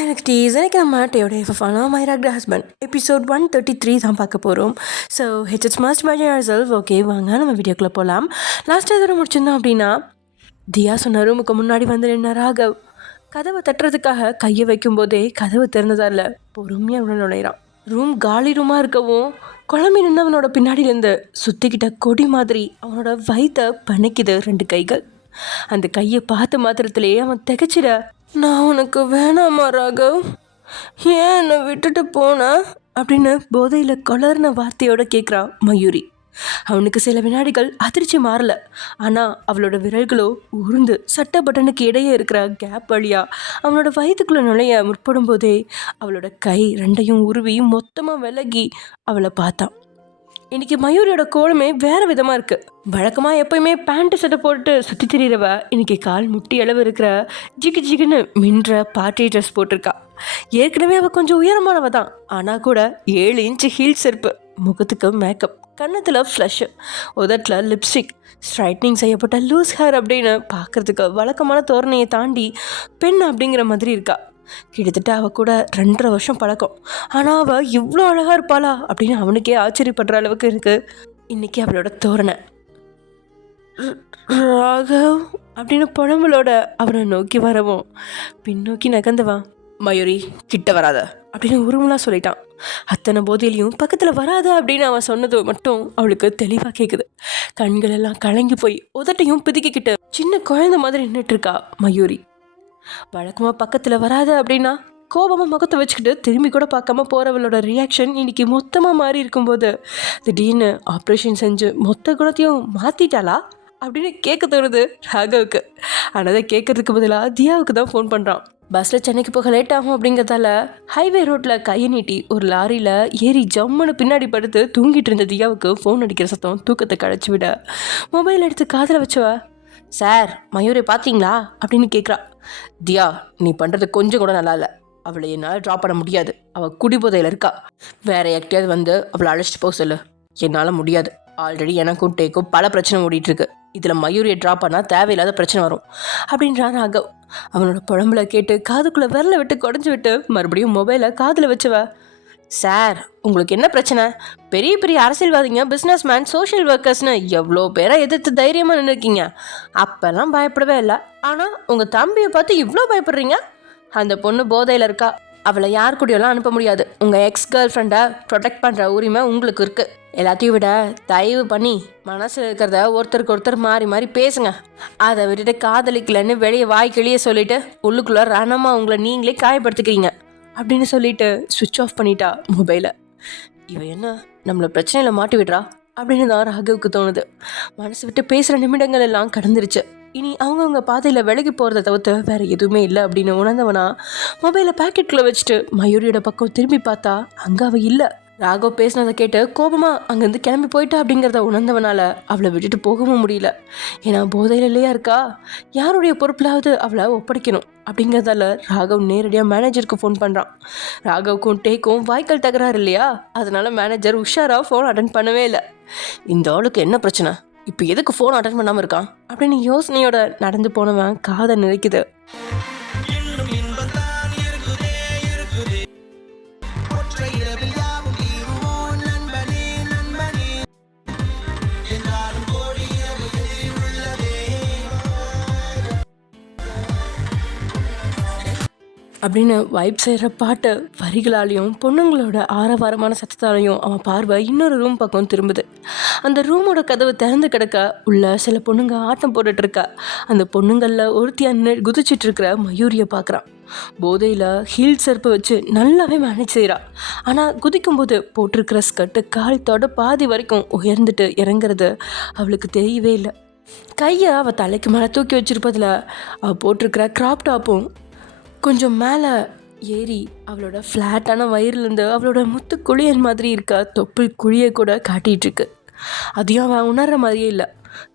எனக்கு டீஸ் எனக்கு நம்ம டேயோட எஃப்எஃபானா மை ராக்ட ஹஸ்பண்ட் எபிசோட் 133 தான் பார்க்க போகிறோம். So HS must by your self. Okay வாங்க நம்ம வீடியோக்குள்ளே போகலாம். லாஸ்ட்டாக எதிர முடிச்சிருந்தோம் அப்படின்னா தியா சொன்ன ரூமுக்கு முன்னாடி வந்து நின்ன ராகவ் கதவை தட்டுறதுக்காக கையை வைக்கும்போதே கதவு திறந்ததா இல்லை பொறுமையாக உடனே நுழையிறான். ரூம் காலி ரூமாக இருக்கவும் குழம்பி நின்றவனோட பின்னாடியிலேருந்து சுற்றிக்கிட்ட கொடி மாதிரி அவனோட வயிற்றை பணிக்குது 2 கைகள். அந்த கையை பார்த்த மாத்திரத்திலேயே அவன் திகச்சிட, நான் உனக்கு வேணாமா ராகவ், ஏன் என்னை விட்டுட்டு போன அப்படின்னு போதையில் கொளர்ன வார்த்தையோட கேட்குறான் மயூரி. அவனுக்கு சில வினாடிகள் அதிர்ச்சி மாறல. ஆனால் அவளோட விரல்களோ உருந்து சட்ட பட்டனுக்கு இடையே இருக்கிற கேப் வழியா அவனோட வயிற்றுக்குள்ளே நுழைய முற்படும் போதே அவளோட கை 2ஐயும் உருவி மொத்தமாக விலகி அவளை பார்த்தான். இன்னைக்கு மயூரியோட கோலமே வேறு விதமாக இருக்குது. வழக்கமாக எப்போயுமே பேண்ட்டு சட்டை போட்டு சுற்றி திரியிறவ இன்னைக்கு கால் முட்டி அளவு இருக்கிற ஜிகுன்னு மின்ற பார்ட்டி ட்ரெஸ் போட்டிருக்கா. ஏற்கனவே அவள் கொஞ்சம் உயரமானவ தான். ஆனால் கூட 7 இன்ச்சு ஹீல் செருப்பு, முகத்துக்கு மேக்கப், கன்னத்தில் ஃப்ளஷ், உதட்டில் லிப்ஸ்டிக், ஸ்ட்ரைட்னிங் செய்யப்பட்ட லூஸ் ஹேர் அப்படின்னு பார்க்குறதுக்கு வழக்கமான தோரணையை தாண்டி பெண் அப்படிங்கிற மாதிரி இருக்கா. கிட்டத்தட்ட அவள் கூட 2.5 வருஷம் பழக்கம். ஆனால் அவள் இவ்வளோ அழகாக இருப்பாளா அப்படின்னு அவனுக்கே ஆச்சரியப்படுற அளவுக்கு இருக்கு இன்னைக்கு அவளோட தோரணை. ராகவ் அப்படின்னு புடம்பலோட அவனை நோக்கி வரவும் பின்னோக்கி நகர்ந்தவான். மயூரி கிட்ட வராத அப்படின்னு உருவலாம் சொல்லிட்டான். அத்தனை போதையிலையும் பக்கத்தில் வராத அப்படின்னு அவன் சொன்னது மட்டும் அவளுக்கு தெளிவாக கேட்குது. கண்கள் எல்லாம் கலங்கி போய் உதட்டையும் பிதுக்கிக்கிட்டு சின்ன குழந்தை மாதிரி நின்றுட்டு இருக்கா மயூரி. வழக்கமாக பக்கத்தில் வராத அப்படின்னா கோபமாக முகத்தை வச்சுக்கிட்டு திரும்பி கூட பார்க்காம போகிறவளோட ரியாக்ஷன் இன்னைக்கு மொத்தமாக மாறி இருக்கும்போது திடீர்னு ஆப்ரேஷன் செஞ்சு மொத்த குணத்தையும் மாற்றிட்டாளா அப்படின்னு கேட்க தோணுது ராகவுக்கு. ஆனால் அதை கேட்கறதுக்கு பதிலாக தியாவுக்கு தான் ஃபோன் பண்ணுறான். பஸ்ஸில் சென்னைக்கு போக லேட் ஆகும் அப்படிங்கிறதால ஹைவே ரோட்டில் கையை நீட்டி ஒரு லாரியில் ஏறி ஜம்முன்னு பின்னாடி படுத்து தூங்கிட்டு இருந்த தியாவுக்கு ஃபோன் அடிக்கிற சத்தம் தூக்கத்தை கழிச்சு விட மொபைல் எடுத்து காதில் வச்சவ, சார் மயூரை பார்த்தீங்களா அப்படின்னு கேட்குறா. தியா, நீ பண்ணுறது கொஞ்சம் கூட நல்லா இல்லை. அவளை என்னால் ட்ராப் பண்ண முடியாது. அவள் குடிபோதையில் இருக்கா. வேற யார்கிட்டயாவது வந்து அவளை அழைச்சிட்டு போக சொல்லு. என்னால் முடியாது. ஆல்ரெடி எனக்கும் டேக்கும் பல பிரச்சனை ஓடிட்டுருக்கு. இதில் மயூரியை ட்ராப் பண்ணால் தேவையில்லாத பிரச்சனை வரும் அப்படின்றான் ராகவ். அவனோட புழம்புல கேட்டு காதுக்குள்ளே விரலை விட்டு குடஞ்சி விட்டு மறுபடியும் மொபைலை காதில் வச்சவ, சார் உங்களுக்கு என்ன பிரச்சனை? பெரிய பெரிய அரசியல்வாதிங்க, பிஸ்னஸ் மேன், சோஷியல் ஒர்க்கர்ஸ்னு எவ்வளோ பேரை எதிர்த்து தைரியமாக நின்றுருக்கீங்க. அப்போல்லாம் பயப்படவே இல்லை. ஆனால் உங்கள் தம்பியை பார்த்து இவ்வளோ பயப்படுறீங்க. அந்த பொண்ணு போதையில் இருக்கா. அவளை யார் கூடயெல்லாம் அனுப்ப முடியாது. உங்கள் எக்ஸ் கேர்ள் ஃப்ரெண்டை ப்ரொடெக்ட் பண்ணுற உரிமை உங்களுக்கு இருக்குது. எல்லாத்தையும் விட தயவு பண்ணி மனசில் இருக்கிறத ஒருத்தருக்கு ஒருத்தர் மாறி மாறி பேசுங்க. அதை விட்டுட்டு காதலிக்கலன்னு வெளியே வாய் கிளியே சொல்லிட்டு உள்ளுக்குள்ளே ரணமாக உங்களை நீங்களே காயப்படுத்திக்கிறீங்க அப்படின்னு சொல்லிட்டு சுவிட்ச் ஆஃப் பண்ணிட்டா மொபைலை. இவன் என்ன நம்மளை பிரச்சனையில் மாட்டி விடுறா அப்படின்னு தான் ராகவுக்கு தோணுது. மனசு விட்டு பேசுகிற நிமிடங்கள் எல்லாம் கடந்துருச்சு. இனி அவங்கவுங்க பாதையில் விலகி போகிறத தவிர்த்து வேறு எதுவுமே இல்லை அப்படின்னு உணர்ந்தவனா மொபைலை பாக்கெட்டில் வச்சுட்டு மயூரியோட பக்கம் திரும்பி பார்த்தா அங்கே அவள் இல்லை. ராகவ் பேசினதை கேட்டு கோபமாக அங்கேருந்து கிளம்பி போயிட்டா அப்படிங்கிறத உணர்ந்தவனால அவளை விட்டுட்டு போகவும் முடியல. ஏன்னா போதையில் இல்லையா இருக்கா, யாருடைய பொறுப்பிலாவது அவளை ஒப்படைக்கணும் அப்படிங்கிறதால ராகவ் நேரடியாக மேனேஜருக்கு ஃபோன் பண்ணுறான். ராகவுக்கும் டேக்கும் வாய்க்கால் தகராறு இல்லையா, அதனால மேனேஜர் உஷாராக ஃபோன் அட்டன் பண்ணவே இல்லை. இந்த ஆளுக்கு என்ன பிரச்சனை, இப்போ எதுக்கு ஃபோன் அட்டன் பண்ணாமல் இருக்கான் அப்படின்னு யோசனையோட நடந்து போனவன் காதை நிறைக்குது. அப்படின்னு வைப் செய்கிற பாட்டு வரிகளாலையும் பொண்ணுங்களோட ஆரவாரமான சத்தத்தாலையும் அவன் பார்வை இன்னொரு ரூம் பக்கம் திரும்புது. அந்த ரூமோட கதவு திறந்து கிடக்க உள்ள சில பொண்ணுங்க ஆட்டம் போட்டுட்ருக்கா. அந்த பொண்ணுங்களில் ஒருத்தியான குதிச்சிட்டு இருக்கிற மயூரியை பார்க்குறான். போதையில் ஹீல் செருப்பு வச்சு நல்லாவே மேனேஜ் செய்கிறா. ஆனால் குதிக்கும்போது போட்டிருக்கிற ஸ்கர்ட்டு காலத்தோட பாதி வரைக்கும் உயர்ந்துட்டு இறங்குறது அவளுக்கு தெரியவே இல்லை. கையை அவள் தலைக்கு மேலே தூக்கி வச்சிருப்பதில் அவள் போட்டிருக்கிற கிராப் டாப்பும் கொஞ்சம் மேலே ஏறி அவளோட ஃப்ளாட்டான வயிறுலேருந்து அவளோட முத்து குழியல் மாதிரி இருக்க தொப்புள் குழியை கூட காட்டிகிட்ருக்கு. அதையும் அவன் உணர்கிற மாதிரியே இல்லை.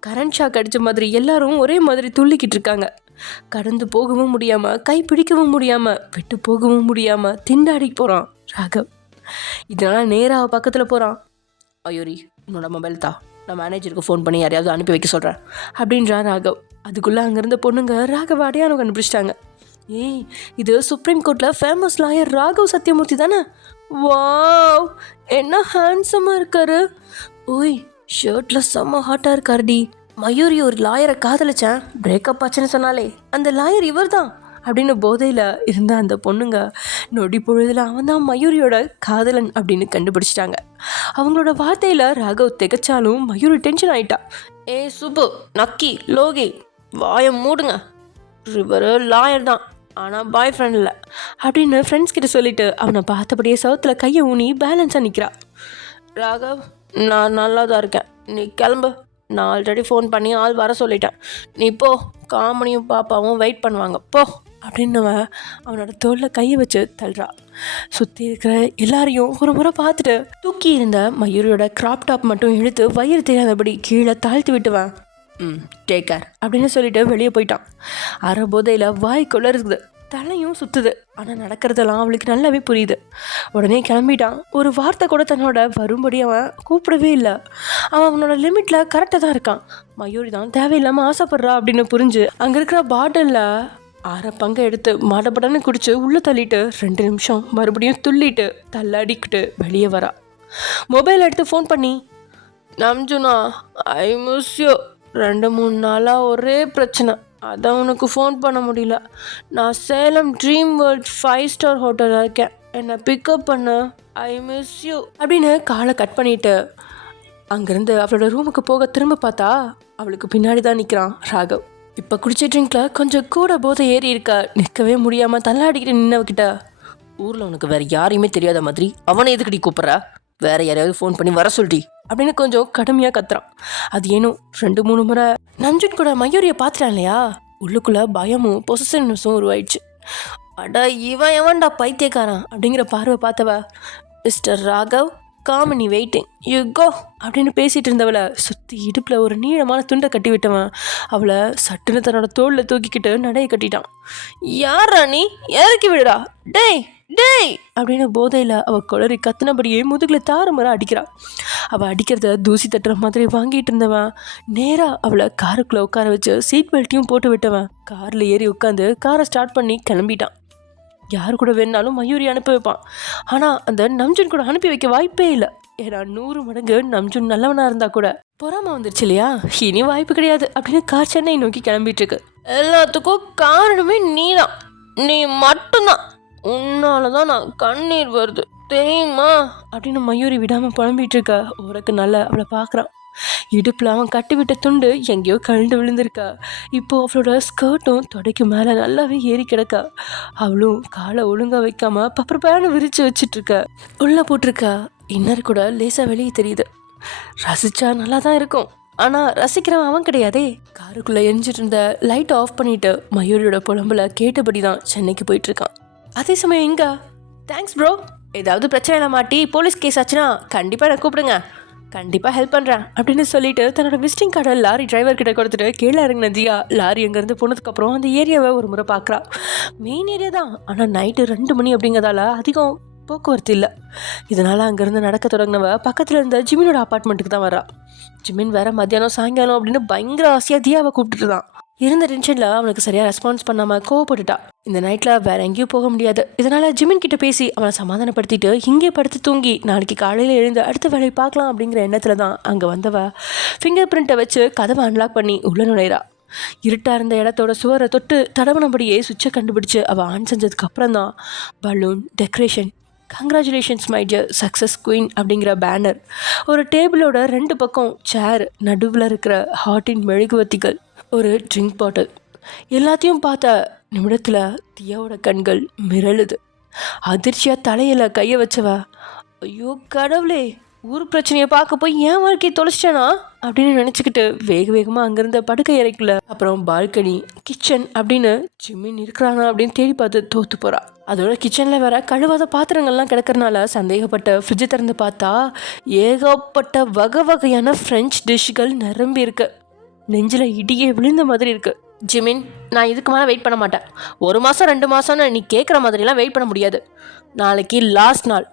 கரண்ட் ஷாக் அடித்த மாதிரி எல்லாரும் ஒரே மாதிரி துள்ளிக்கிட்டு இருக்காங்க. கடந்து போகவும் முடியாமல், கை பிடிக்கவும் முடியாமல், விட்டு போகவும் முடியாமல் திண்டாடி போகிறான் ராகவ். இதனால் நேராக பக்கத்தில் போகிறான். மயூரி, உன்னோட மொபைல் தான், நான் மேனேஜருக்கு ஃபோன் பண்ணி யாரையாவது அனுப்பி வைக்க சொல்கிறேன் அப்படின்றான் ராகவ். அதுக்குள்ளே அங்கேருந்த பொண்ணுங்க ராகவ் அடையாளம் கண்டுபிடிச்சிட்டாங்க. ஏய், இது சுப்ரீம் கோர்ட்ல ஃபேமஸ் லாயர் ராகவ் சத்யமூர்த்தி தானே? வாவ், என்ன ஹேண்ட்ஸமா இருக்காரு. ஓய், ஷர்ட்ல செம்ம ஹாட்டா இருக்காருடி. மயூரி ஒரு லாயரை காதலிச்சேன், பிரேக்கப் ஆச்சுன்னு சொன்னாலே அந்த லாயர் இவர் தான் அப்படின்னு போதையில் இருந்த அந்த பொண்ணுங்க நொடி பொழுதில் அவன் தான் மயூரியோட காதலன் அப்படின்னு கண்டுபிடிச்சிட்டாங்க. அவங்களோட வார்த்தையில் ராகவ் திகச்சாலும் மயூரி டென்ஷன் ஆயிட்டா. ஏ சுப்பு, நக்கி, லோகி, வாயை மூடுங்க. இவர் லாயர் தான், ஆனால் பாய் ஃப்ரெண்ட் இல்லை அப்படின்னு ஃப்ரெண்ட்ஸ் கிட்ட சொல்லிட்டு அவனை பார்த்தபடியே சவுத்தில் கையை ஊனி பேலன்ஸாக நிற்கிறா. ராகவ், நான் நல்லா தான் இருக்கேன், நீ கிளம்பு. நான் ஆல்ரெடி ஃபோன் பண்ணி ஆள் வர சொல்லிட்டேன். நீ போ, காமனியும் பாப்பாவும் வெயிட் பண்ணுவாங்க, போ அப்படின்னவன் அவனோட தோளில் கையை வச்சு தள்ளுறா. சுற்றி இருக்கிற எல்லாரையும் ஒரு முறை பார்த்துட்டு தூக்கி இருந்த மயூரியோட கிராப் டாப் மட்டும் இழுத்து வயிறு தெரியாதபடி கீழே தாழ்த்தி விட்டுவேன். டேக் கேர் அப்படின்னு சொல்லிட்டு வெளியே போயிட்டான். அரை போதையில் வாய்க்குள்ள இருக்குது, தலையும் சுற்றுது. ஆனால் நடக்கிறதெல்லாம் அவளுக்கு நல்லாவே புரியுது. உடனே கிளம்பிட்டான். ஒரு வார்த்தை கூட தன்னோட வரும்படி அவன் கூப்பிடவே இல்லை. அவன் அவனோட லிமிட்டில் கரெக்டாக தான் இருக்கான். மயூரி தான் தேவையில்லாமல் ஆசைப்படுறா அப்படின்னு புரிஞ்சு அங்கே இருக்கிற பாட்டிலில் அரை பங்கை எடுத்து மாடப்படன்னு குடிச்சு உள்ளே தள்ளிட்டு 2 நிமிஷம் மறுபடியும் துள்ளிட்டு தள்ளாடிக்கிட்டு வெளியே வரா. மொபைல் எடுத்து ஃபோன் பண்ணி, நம்ஜுனா, ஐ மிஸ் யூ. 2-3 நாளாக ஒரே பிரச்சனை, அதான் உனக்கு ஃபோன் பண்ண முடியல. நான் சேலம் ட்ரீம் வேர்ல்ட் 5 ஸ்டார் ஹோட்டலில் இருக்கேன், என்னை பிக்கப் பண்ண. ஐ மிஸ் யூ அப்படின்னு காலை கட் பண்ணிவிட்டு அங்கேருந்து அவளோட ரூமுக்கு போக திரும்ப பார்த்தா அவளுக்கு பின்னாடி தான் நிற்கிறான் ராகவ். இப்போ குடிச்ச ட்ரிங்கில் கொஞ்சம் கூட போதை ஏறி இருக்கா. நிற்கவே முடியாமல் தள்ளாடிக்கிட்டு நின்னவக்கிட்ட, ஊரில் உனக்கு வேறு யாரையுமே தெரியாத மாதிரி அவனை எதுக்கடி கூப்பிட்றா? வேற யாரையாவது ஃபோன் பண்ணி வர சொல்றி அப்படின்னு கொஞ்சம் கடுமையாக கத்துறான். அது ஏனும் 2-3 முறை நம்ஜுன் கூட மயூரியை பார்த்துட்டான் இல்லையா, உள்ளுக்குள்ளே பயமும் பொசசிவ்னஸும் உருவாயிடுச்சு. அடா, இவன் எவன்டா பைத்தியக்காரன் அப்படிங்கிற பார்வை பார்த்தவ, mister Raghav, company waiting, you go அப்படின்னு பேசிகிட்டு இருந்தவளை சுற்றி இடுப்பில் ஒரு நீளமான துண்டை கட்டி விட்டவன் அவளை சட்டுன்னு தன்னோட தோளில் தூக்கிக்கிட்டு நடையை கட்டிட்டான். யாரா நீ, இறக்கி விடுடா, டேய் டேய் அப்படின்னு போதையில் அவள் குளறி கத்துனபடியே முதுகில் தாறுமாற அடிக்கிறாள். அவள் அடிக்கிறத தூசி தட்டுற மாதிரி வாங்கிட்டு இருந்தவன் நேராக அவளை காருக்குள்ளே உட்கார வச்சு சீட் பெல்ட்டையும் போட்டு விட்டவன் காரில் ஏறி உட்காந்து காரை ஸ்டார்ட் பண்ணி கிளம்பிட்டான். யாரு கூட வேணாலும் மயூரி அனுப்பி வைப்பான், ஆனால் அந்த நம்ஜுன் கூட அனுப்பி வைக்க வாய்ப்பே இல்லை. ஏன்னா 100 மடங்கு நம்ஜுன் நல்லவனாக இருந்தால் கூட பொறாம வந்துருச்சு இல்லையா, இனி வாய்ப்பு கிடையாது அப்படின்னு கார் சென்னை நோக்கி கிளம்பிட்டு இருக்கு. எல்லாத்துக்கும் காரணமே நீ தான், நீ மட்டும்தான், உன்னால தான் நான் கண்ணீர் வருது தெரியுமா அப்படின்னு மயூரி விடாமல் புலம்பிட்டு இருக்க. உனக்கு நல்ல அவளை பார்க்குறான். இடுப்பில் அவன் கட்டிவிட்ட துண்டு எங்கேயோ கழுந்து விழுந்திருக்கா. இப்போது அவளோட ஸ்கர்ட்டும் தொடைக்கு மேலே நல்லாவே ஏறி கிடக்கா. அவளும் காலை ஒழுங்காக வைக்காமல் பப்பர் பேனை விரித்து வச்சிட்ருக்கா. உள்ளே போட்டிருக்கா இன்னர் கூட லேசாக வெளியே தெரியுது. ரசிச்சா நல்லா தான் இருக்கும், ஆனால் ரசிக்கிறவன் அவன் கிடையாதே. காருக்குள்ளே எரிஞ்சிட்டு இருந்த லைட் ஆஃப் பண்ணிட்டு மயூரியோட புலம்புல கேட்டபடி தான் சென்னைக்கு போயிட்டுருக்கான். அதே சமயம் எங்க, தேங்க்ஸ் ப்ரோ, ஏதாவது பிரச்சனையில் மாட்டி போலீஸ் கேஸ் ஆச்சுன்னா கண்டிப்பாக என்னை கூப்பிடுங்க, கண்டிப்பாக ஹெல்ப் பண்ணுறேன் அப்படின்னு சொல்லிட்டு தன்னோட விசிட்டிங் கார்டை லாரி டிரைவர்கிட்ட கொடுத்துட்டு கீழே இறங்கின தியா லாரி அங்கேருந்து போனதுக்கப்புறம் அந்த ஏரியாவை ஒரு முறை பார்க்குறா. மெயின் ஏரியா தான், ஆனால் நைட்டு 2 மணி அப்படிங்கிறதால அதிகம் போக்குவரத்து இல்லை. இதனால் அங்கேருந்து நடக்க தொடங்கினவ பக்கத்தில் இருந்த ஜிமினோட அப்பார்ட்மெண்ட்டுக்கு தான் வரா. ஜிமின் வேற மத்தியானம் சாயங்காலம் அப்படின்னு பயங்கர ஆசையாக தியாவை கூப்பிட்டுட்டு தான் இருந்த டென்ஷனில் அவனுக்கு சரியாக ரெஸ்பான்ஸ் பண்ணாமல் கோவப்பட்டுட்டா. இந்த நைட்டில் வேற எங்கேயும் போக முடியாது. இதனால் ஜிமின் கிட்ட பேசி அவனை சமாதானப்படுத்திட்டு இங்கே படுத்து தூங்கி நாளைக்கு காலையில் எழுந்து அடுத்த வேலையை பார்க்கலாம் அப்படிங்கிற எண்ணத்தில் தான் அங்கே வந்தவ ஃபிங்கர் பிரிண்ட்டை வச்சு கதவை அன்லாக் பண்ணி உள்ள நுழைறா. இருட்டாக இருந்த இடத்தோட சுவரை தொட்டு தடவனபடியே சுவிட்சை கண்டுபிடிச்சு அவள் ஆன் செஞ்சதுக்கு அப்புறம் தான் balloon decoration, congratulations my dear success queen அப்படிங்கிற பேனர், ஒரு டேபிளோட 2 பக்கம் சேர், நடுவில் இருக்கிற ஹாட்டின் மெழுகுவத்திகள், ஒரு ட்ரிங்க் பாட்டில், எல்லாத்தையும் பார்த்த நிமிடத்தில் தியாவோட கண்கள் மிரளுது. அதிர்ச்சியாக தலையில் கையை வச்சவ, ஐயோ கடவுளே, ஊர் பிரச்சனையை பார்க்க போய் என் வாழ்க்கையை தொலைச்சிட்டேனா அப்படின்னு நினச்சிக்கிட்டு வேக வேகமாக அங்கேருந்த படுக்கை அறைக்குள்ள அப்புறம் பால்கனி, கிச்சன் அப்படின்னு ஜிமின் இருக்கிறானா அப்படின்னு தேடி பார்த்து தோற்று போகிறா. அதோட கிச்சனில் வேற கழுவாத பாத்திரங்கள்லாம் கிடக்கிறனால சந்தேகப்பட்ட ஃப்ரிட்ஜை திறந்து பார்த்தா ஏகப்பட்ட வகை வகையான ஃப்ரெஞ்ச் டிஷ்கள் நிரம்பி இருக்கு. நெஞ்சில் இடியே விழுந்த மாதிரி இருக்கு. ஜிமின், நான் இதுக்கு மேலே வெயிட் பண்ண மாட்டேன். 1 மாதம் 2 மாதம்னு நீ கேட்குற மாதிரிலாம் வெயிட் பண்ண முடியாது. நாளைக்கு லாஸ்ட் நாள்,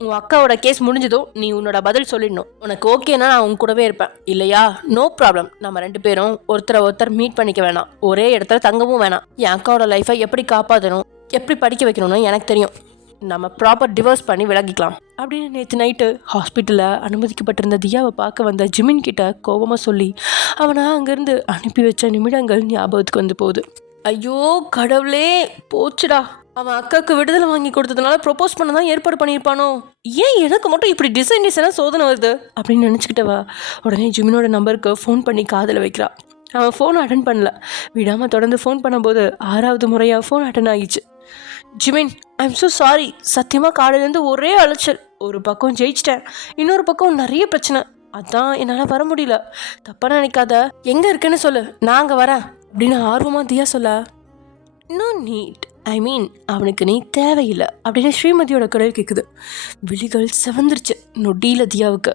உன் அக்காவோட கேஸ் முடிஞ்சதும் நீ உன்னோட பதில் சொல்லிடணும். உனக்கு ஓகேனா நான் உன் கூடவே இருப்பேன், இல்லையா நோ ப்ராப்ளம். நம்ம 2 பேரும் ஒருத்தர் மீட் பண்ணிக்க வேணாம், ஒரே இடத்துல தங்கவும் வேணாம். என் அக்காவோட லைஃபை எப்படி காப்பாற்றணும், எப்படி படிக்க வைக்கணும்னு எனக்கு தெரியும். நம்ம ப்ராப்பர் டிவோர்ஸ் பண்ணி விலகிக்கலாம் அப்படின்னு நேற்று நைட்டு ஹாஸ்பிட்டலில் அனுமதிக்கப்பட்டிருந்த தியாவை பார்க்க வந்த ஜிமின் கிட்ட கோபமாக சொல்லி அவனை அங்கேருந்து அனுப்பி வச்ச நிமிடங்கள் ஞாபகத்துக்கு வந்து போகுது. ஐயோ கடவுளே, போச்சுடா. அவன் அக்காவுக்கு விடுதலை வாங்கி கொடுத்ததுனால ப்ரொப்போஸ் பண்ண தான் ஏற்பாடு பண்ணியிருப்பானோ. ஏன் எனக்கு மட்டும் இப்படி டிசைனாக சோதனை வருது அப்படின்னு நினச்சிக்கிட்டவா உடனே ஜிமினோட நம்பருக்கு ஃபோன் பண்ணி காதில் வைக்கிறா. அவன் ஃபோன் அட்டன் பண்ணல. விடாமல் தொடர்ந்து ஃபோன் பண்ணும்போது 6வது முறையாக ஃபோன் அட்டன் ஆகிடுச்சு. Jimin, I'm so sorry. சத்தியமாக காலையிலேருந்து ஒரே அலைச்சல். ஒரு பக்கம் ஜெயிச்சிட்டேன், இன்னொரு பக்கம் நிறைய பிரச்சனை. அதான் என்னால் வர முடியல. தப்பாக நினைக்காத, எங்கே இருக்குன்னு சொல்லு, நான் அங்கே வரேன் அப்படின்னு ஆர்வமாக தியா சொல்ல. நோ நீட், ஐ மீன் அவனுக்கு நீ தேவையில்லை அப்படின்னு ஸ்ரீமதியோட குரல் கேட்குது. விழிகள் செவந்துருச்சு நொடியில் தியாவுக்கு.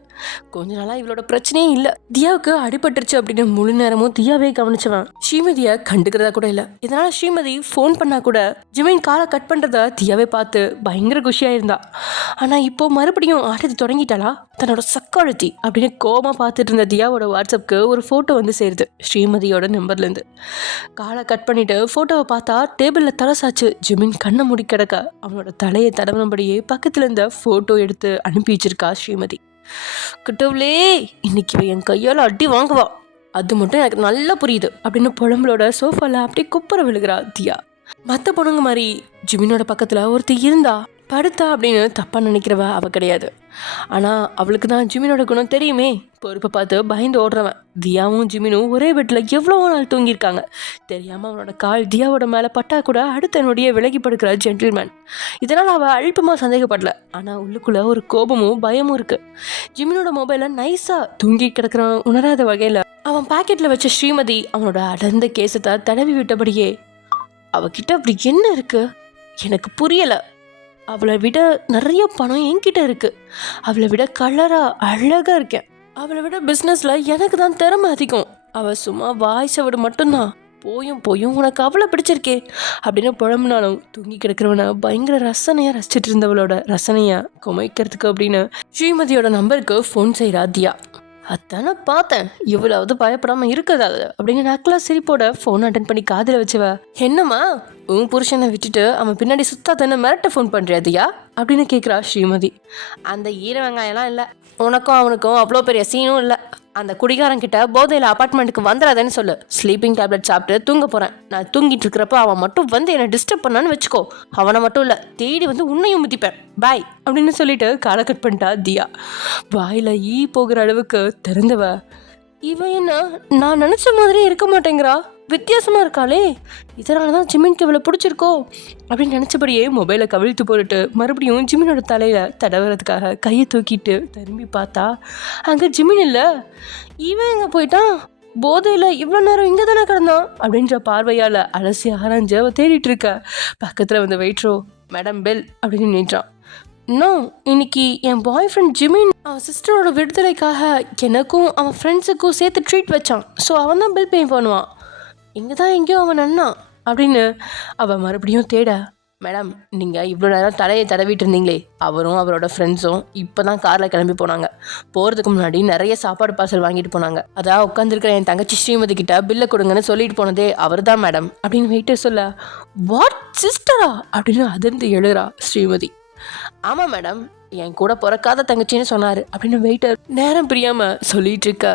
கொஞ்ச நாளாக இவளோட பிரச்சனையே இல்லை. தியாவுக்கு அடிபட்டுருச்சு அப்படின்னு முழு நேரமும் தியாவே கவனிச்சவன் ஸ்ரீமதியை கண்டுக்கிறதா கூட இல்லை. இதனால் ஸ்ரீமதி ஃபோன் பண்ணால் கூட ஜிமின் காலை கட் பண்ணுறத தியாவே பார்த்து பயங்கர குஷியாக இருந்தா. ஆனால் இப்போ மறுபடியும் ஆட்டத்தை தொடங்கிட்டாளா தன்னோட சக்காலத்தி அப்படின்னு கோபமாக பார்த்துட்டு இருந்த தியாவோட வாட்ஸ்அப்புக்கு ஒரு ஃபோட்டோ வந்து சேருது ஸ்ரீமதியோட நம்பர்லேருந்து. காலை கட் பண்ணிவிட்டு ஃபோட்டோவை பார்த்தா டேபிளில் தலை சாச்சு. ஜிமின் கண்ணை மூடி கிடக்க அவனோட தலையை தடவினபடியே பக்கத்துல இருந்த போட்டோ எடுத்து அனுப்பி வச்சிருக்கா ஸ்ரீமதி. கிட்டவுளே, இன்னைக்கு என் கையால் அடி வாங்குவா, அது மட்டும் எனக்கு நல்லா புரியுது அப்படின்னு புலம்பலோட சோஃபால அப்படியே குப்புற விழுகிறா தியா. மற்ற பொண்ணுங்க மாதிரி ஜிமினோட பக்கத்துல ஒருத்தி இருந்தா படுத்தா அப்படின்னு தப்பாக நினைக்கிறவ அவள் கிடையாது. ஆனால் அவளுக்கு தான் ஜிமினோட குணம் தெரியுமே. பொறுப்பை பார்த்து பயந்து ஓடுறவன். தியாவும் ஜிமினும் ஒரே பெட்டில் எவ்வளோ நாள் தூங்கியிருக்காங்க. தெரியாமல் அவனோட கால் தியாவோட மேலே பட்டா கூட அடுத்த நொடியை விலகி படுக்கிற ஜென்டில்மேன். இதனால் அவள் அல்பமாக சந்தேகப்படல. ஆனால் உள்ளுக்குள்ளே ஒரு கோபமும் பயமும் இருக்குது. ஜிமினோட மொபைலில் நைஸாக தூங்கி கிடக்கிறவன் உணராத வகையில் அவன் பாக்கெட்டில் வச்ச ஸ்ரீமதி அவனோட அடர்ந்த கேசத்தை தடவி விட்டபடியே, அவகிட்ட அப்படி என்ன இருக்குது எனக்கு புரியலை. அவளை விட நிறைய பணம் என்கிட்ட இருக்கு, அவளை விட கலரா அழகா இருக்கேன், அவளை விட பிஸ்னஸ்ல எனக்கு தான் திறமை அதிகம், அவள் சும்மா வாய்ஸை விட மட்டும்தான், போயும் உனக்கு அவ்வளோ பிடிச்சிருக்கே அப்படின்னு புழம்புனாலும் தூங்கி கிடக்கிறவனை பயங்கர ரசனையாக ரசிச்சிட்டு இருந்தவளோட ரசனையை குமைக்கிறதுக்கு அப்படின்னு ஸ்ரீமதியோட நம்பருக்கு ஃபோன் செய்கிறா தியா. அதானே பார்த்தேன், இவ்வளவு பயப்படாமல் இருக்கிறதாது அப்படின்னு நக்கலா சிரிப்போட ஃபோன் அட்டன் பண்ணி காதில் வச்சுவ. என்னம்மா உன் புருஷனை விட்டுட்டு அவன் பின்னாடி சுத்தா தானே மிரட்ட ஃபோன் பண்ணுறியாதியா அப்படின்னு கேட்குறா ஸ்ரீமதி. அந்த ஈர வெங்காயம்லாம் இல்லை, உனக்கும் அவனுக்கும் அவ்வளோ பெரிய சீனும் இல்லை. அந்த குடிகாரங்கிட்ட போதையில் அப்பார்ட்மெண்ட்டுக்கு வந்துடாதேன்னு சொல்லு. ஸ்லீப்பிங் டேப்லெட் சாப்பிட்டு தூங்க போகிறேன். நான் தூங்கிட்டு இருக்கிறப்ப அவன் மட்டும் வந்து என்னை டிஸ்டர்ப் பண்ணான்னு வச்சுக்கோ. அவனை மட்டும் இல்லை, தேடி வந்து உன்னையும் முத்திப்பேன், பாய் அப்படின்னு சொல்லிட்டு காலை கட் பண்ணிட்டா தியா. வாயில் ஈ போகிற அளவுக்கு திறந்தவ. இவன் என்ன நான் நினச்ச மாதிரியே இருக்க மாட்டேங்கிறா, வித்தியாசமாக இருக்காளே, இதனால தான் ஜிமினுக்கு இவ்வளோ பிடிச்சிருக்கோ அப்படின்னு நினச்சபடியே மொபைலை கவிழ்த்து போட்டுட்டு மறுபடியும் ஜிமினோட தலையில் தடவுறதுக்காக கையை தூக்கிட்டு திரும்பி பார்த்தா அங்கே ஜிமின் இல்லை. இவன் எங்கே போயிட்டான், போதையில் இவ்வளோ நேரம் இங்கே தானே கிடந்தான் அப்படின்ற பார்வையால் அலசி ஆராய்ஞ்சு அவள் தேடிட்டு இருக்க. பக்கத்தில் வந்து வெயிட்ரோ மேடம் பெல் அப்படின்னு நின்றான். இன்னும் இன்னைக்கு என் பாய் ஃப்ரெண்ட் ஜிமின் அவன் சிஸ்டரோட விடுதலைக்காக எனக்கும் அவன் ஃப்ரெண்ட்ஸுக்கும் சேர்த்து ட்ரீட் வச்சான். ஸோ அவன் தான் பில் பே பண்ணுவான். இங்கே தான் எங்கேயோ அவன் அண்ணா அப்படின்னு அவள் மறுபடியும் தேட. மேடம், நீங்கள் இவ்வளோ நேரம் தலையை தடவிட்டு இருந்தீங்களே, அவரும் அவரோட ஃப்ரெண்ட்ஸும் இப்போ தான் காரில் கிளம்பி போனாங்க. போகிறதுக்கு முன்னாடி நிறைய சாப்பாடு பார்சல் வாங்கிட்டு போனாங்க. அதான் உட்காந்துருக்கிற என் தங்கச்சி ஸ்ரீமதி கிட்ட பில்லை கொடுங்கன்னு சொல்லிட்டு போனதே அவர் தான் மேடம் அப்படின்னு வெயிட்டர் சொல்ல. வாட் சிஸ்டரா அப்படின்னு அதிர்ந்து எழுறா ஸ்ரீமதி. ஆமாம் மேடம், என் கூட பிறக்காத தங்கச்சின்னு சொன்னார் அப்படின்னு வெயிட்டர் நேரம் பிரியாமல் சொல்லிட்டு இருக்க.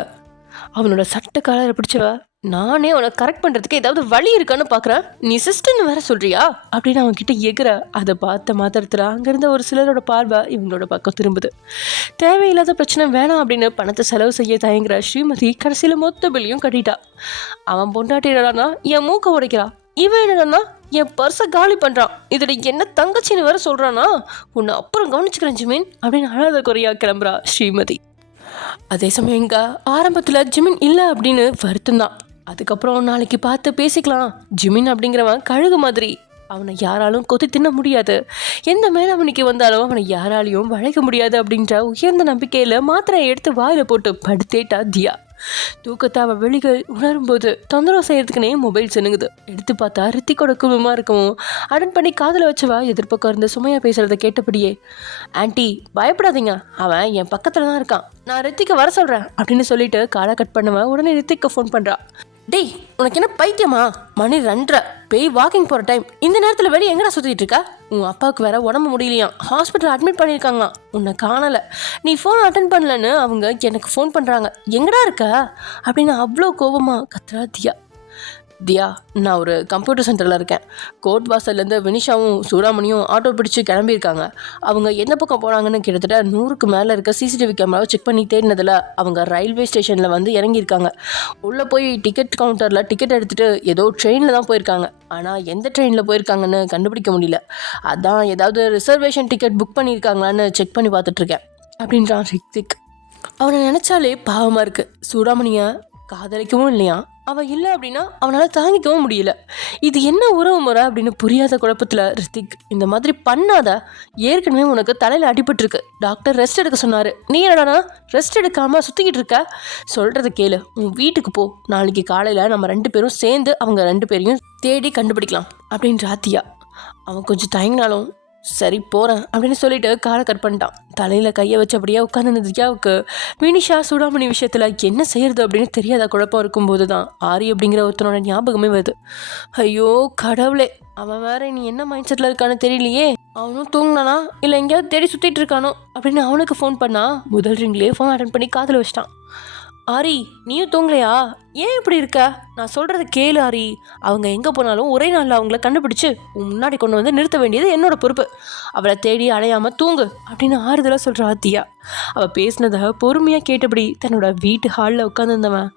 அவனோட சட்ட காலரை பிடிச்சவ, நானே அவனை கரெக்ட் பண்ணுறதுக்கு ஏதாவது வழி இருக்கான்னு பார்க்குறேன், நீ சிஸ்டர்னு வேற சொல்கிறியா அப்படின்னு அவன்கிட்ட எகிற. அதை பார்த்த மாத்திரத்தில் அங்கேருந்த ஒரு சிலரோட பார்வை இவங்களோட பக்கம் திரும்புது. தேவையில்லாத பிரச்சனை வேணாம் அப்படின்னு பணத்தை செலவு செய்ய தயங்குற ஸ்ரீமதி கடைசியில் மொத்த பில்லையும் கட்டிட்டா. அவன் பொண்டாட்டிடானா என் மூக்க உடைக்கிறா, இவன் என்னன்னா என் பர்ஸை காலி பண்ணுறான், இதில் என்ன தங்கச்சின்னு வேற சொல்கிறானா, உன்னை அப்புறம் கவனிச்சுக்கிறேன் ஜிமின் அப்படின்னு அழாத குறையா கிளம்புறா ஸ்ரீமதி. அதே சமயம் எங்க ஆரம்பத்தில் ஜிமின் இல்லை அப்படின்னு வருத்தம் தான். அதுக்கப்புறம் நாளைக்கு பார்த்து பேசிக்கலாம். ஜிமின் அப்படிங்கிறவன் கழுகு மாதிரி, அவனை யாராலும் கொத்தி தின்ன முடியாது, எந்த மேலவனுக்கு வந்தாலும் அவனை யாராலையும் வளைக்க முடியாது அப்படின்ற உயர்ந்த நம்பிக்கையில் மாத்திரையை எடுத்து வாயில் போட்டு படுத்தேட்டா தியா. தூக்கத்தை அவள் வெளிகள் உணரும்போது தொந்தரவு செய்யறதுக்குனே மொபைல் சின்னுங்குது. எடுத்து பார்த்தா ரித்திக்கோட குழுமா இருக்கவும் அட்டன் பண்ணி காதில் வச்சுவா எதிர்பக்கம் இருந்த சுமையா பேசுறத கேட்டபடியே, ஆன்ட்டி பயப்படாதீங்க, அவன் என் பக்கத்தில் தான் இருக்கான், நான் ரித்திக்கை வர சொல்கிறேன் அப்படின்னு சொல்லிட்டு காலை கட் பண்ணவன் உடனே ரித்திக்கு ஃபோன் பண்ணுறா. டேய், உனக்கு என்ன பைத்தியமா? மணி 2:30, பேய் வாக்கிங் போகிற டைம். இந்த நேரத்தில் வெளியே எங்கடா சுற்றிட்டு இருக்கா? உன் அப்பாவுக்கு வேற உடம்பு முடியலையாம், ஹாஸ்பிட்டல் அட்மிட் பண்ணியிருக்காங்களாம், உன்னை காணலை, நீ ஃபோன் அட்டன் பண்ணலன்னு அவங்க எனக்கு ஃபோன் பண்ணுறாங்க, எங்கடா இருக்க அப்படின்னு அவ்வளோ கோபமாக கத்துறா தியா. தியா, நான் ஒரு கம்ப்யூட்டர் சென்டரில் இருக்கேன். கோர்ட் வாசல்லேருந்து வினிஷாவும் சூடாமணியும் ஆட்டோ பிடிச்சி கிளம்பியிருக்காங்க. அவங்க எந்த பக்கம் போனாங்கன்னு கிட்டத்தட்ட 100க்கு மேலே இருக்க சிசிடிவி கேமராவை செக் பண்ணி தேடினதில் அவங்க ரயில்வே ஸ்டேஷனில் வந்து இறங்கியிருக்காங்க. உள்ளே போய் டிக்கெட் கவுண்டரில் டிக்கெட் எடுத்துகிட்டு ஏதோ ட்ரெயினில் தான் போயிருக்காங்க. ஆனால் எந்த ட்ரெயினில் போயிருக்காங்கன்னு கண்டுபிடிக்க முடியல. அதான் ஏதாவது ரிசர்வேஷன் டிக்கெட் புக் பண்ணியிருக்காங்களான்னு செக் பண்ணி பார்த்துட்ருக்கேன் அப்படின்றான் ரித்திக். அவனை நினச்சாலே பாவமாக இருக்குது. சூடாமணியை காதலிக்கவும் இல்லையா, அவன் இல்லை அப்படின்னா அவனால் தாங்கிக்கவும் முடியல. இது என்ன உறவு முறை அப்படின்னு புரியாத குழப்பத்தில் ரித்திக், இந்த மாதிரி பண்ணாத, ஏற்கனவே உனக்கு தலையில் அடிபட்டுருக்கு, டாக்டர் ரெஸ்ட் எடுக்க சொன்னார், நீ என்னடா ரெஸ்ட் எடுக்காமல் சுற்றிக்கிட்டு இருக்க, சொல்கிறத கேளு, உன் வீட்டுக்கு போ, நாளைக்கு காலையில் நம்ம 2 பேரும் சேர்ந்து அவங்க 2 பேரையும் தேடி கண்டுபிடிக்கலாம் அப்படின்ற தியா. அவன் கொஞ்சம் தயங்கினாலும் சரி போகிறேன் அப்படின்னு சொல்லிட்டு காலை கட் பண்ணிட்டான். தலையில் கையை வச்சபடியே உட்காந்து தியாவுக்கு வினிஷா சூடாமணி விஷயத்தில் என்ன செய்யறது அப்படின்னு தெரியாத குழப்பம் இருக்கும்போது தான் ஆரி அப்படிங்கிற ஒருத்தனோட ஞாபகமே வருது. ஐயோ கடவுளே, அவன் வேற நீ என்ன மைண்ட் செட்டில் இருக்கான்னு தெரியலையே, அவனும் தூங்கினானா இல்லை எங்கேயாவது தேடி சுற்றிட்டு இருக்கானோ அப்படின்னு அவனுக்கு ஃபோன் பண்ணா முதல் ரிங்லேயே ஃபோன் அட்டன் பண்ணி காதில் வச்சிட்டான். ஆரி, நீயும் தூங்கலையா? ஏன் இப்படி இருக்க? நான் சொல்கிறத கேளு ஆரி, அவங்க எங்கே போனாலும் ஒரே நாளில் அவங்கள கண்டுபிடிச்சு முன்னாடி கொண்டு வந்து நிறுத்த வேண்டியது என்னோட பொறுப்பு. அவளை தேடி அலையாமல் தூங்கு அப்படின்னு ஆறுதலாக சொல்கிறா தியா. அவள் பேசினதை பொறுமையாக கேட்டபடி தன்னோட வீட்டு ஹாலில் உட்காந்துருந்தவன்,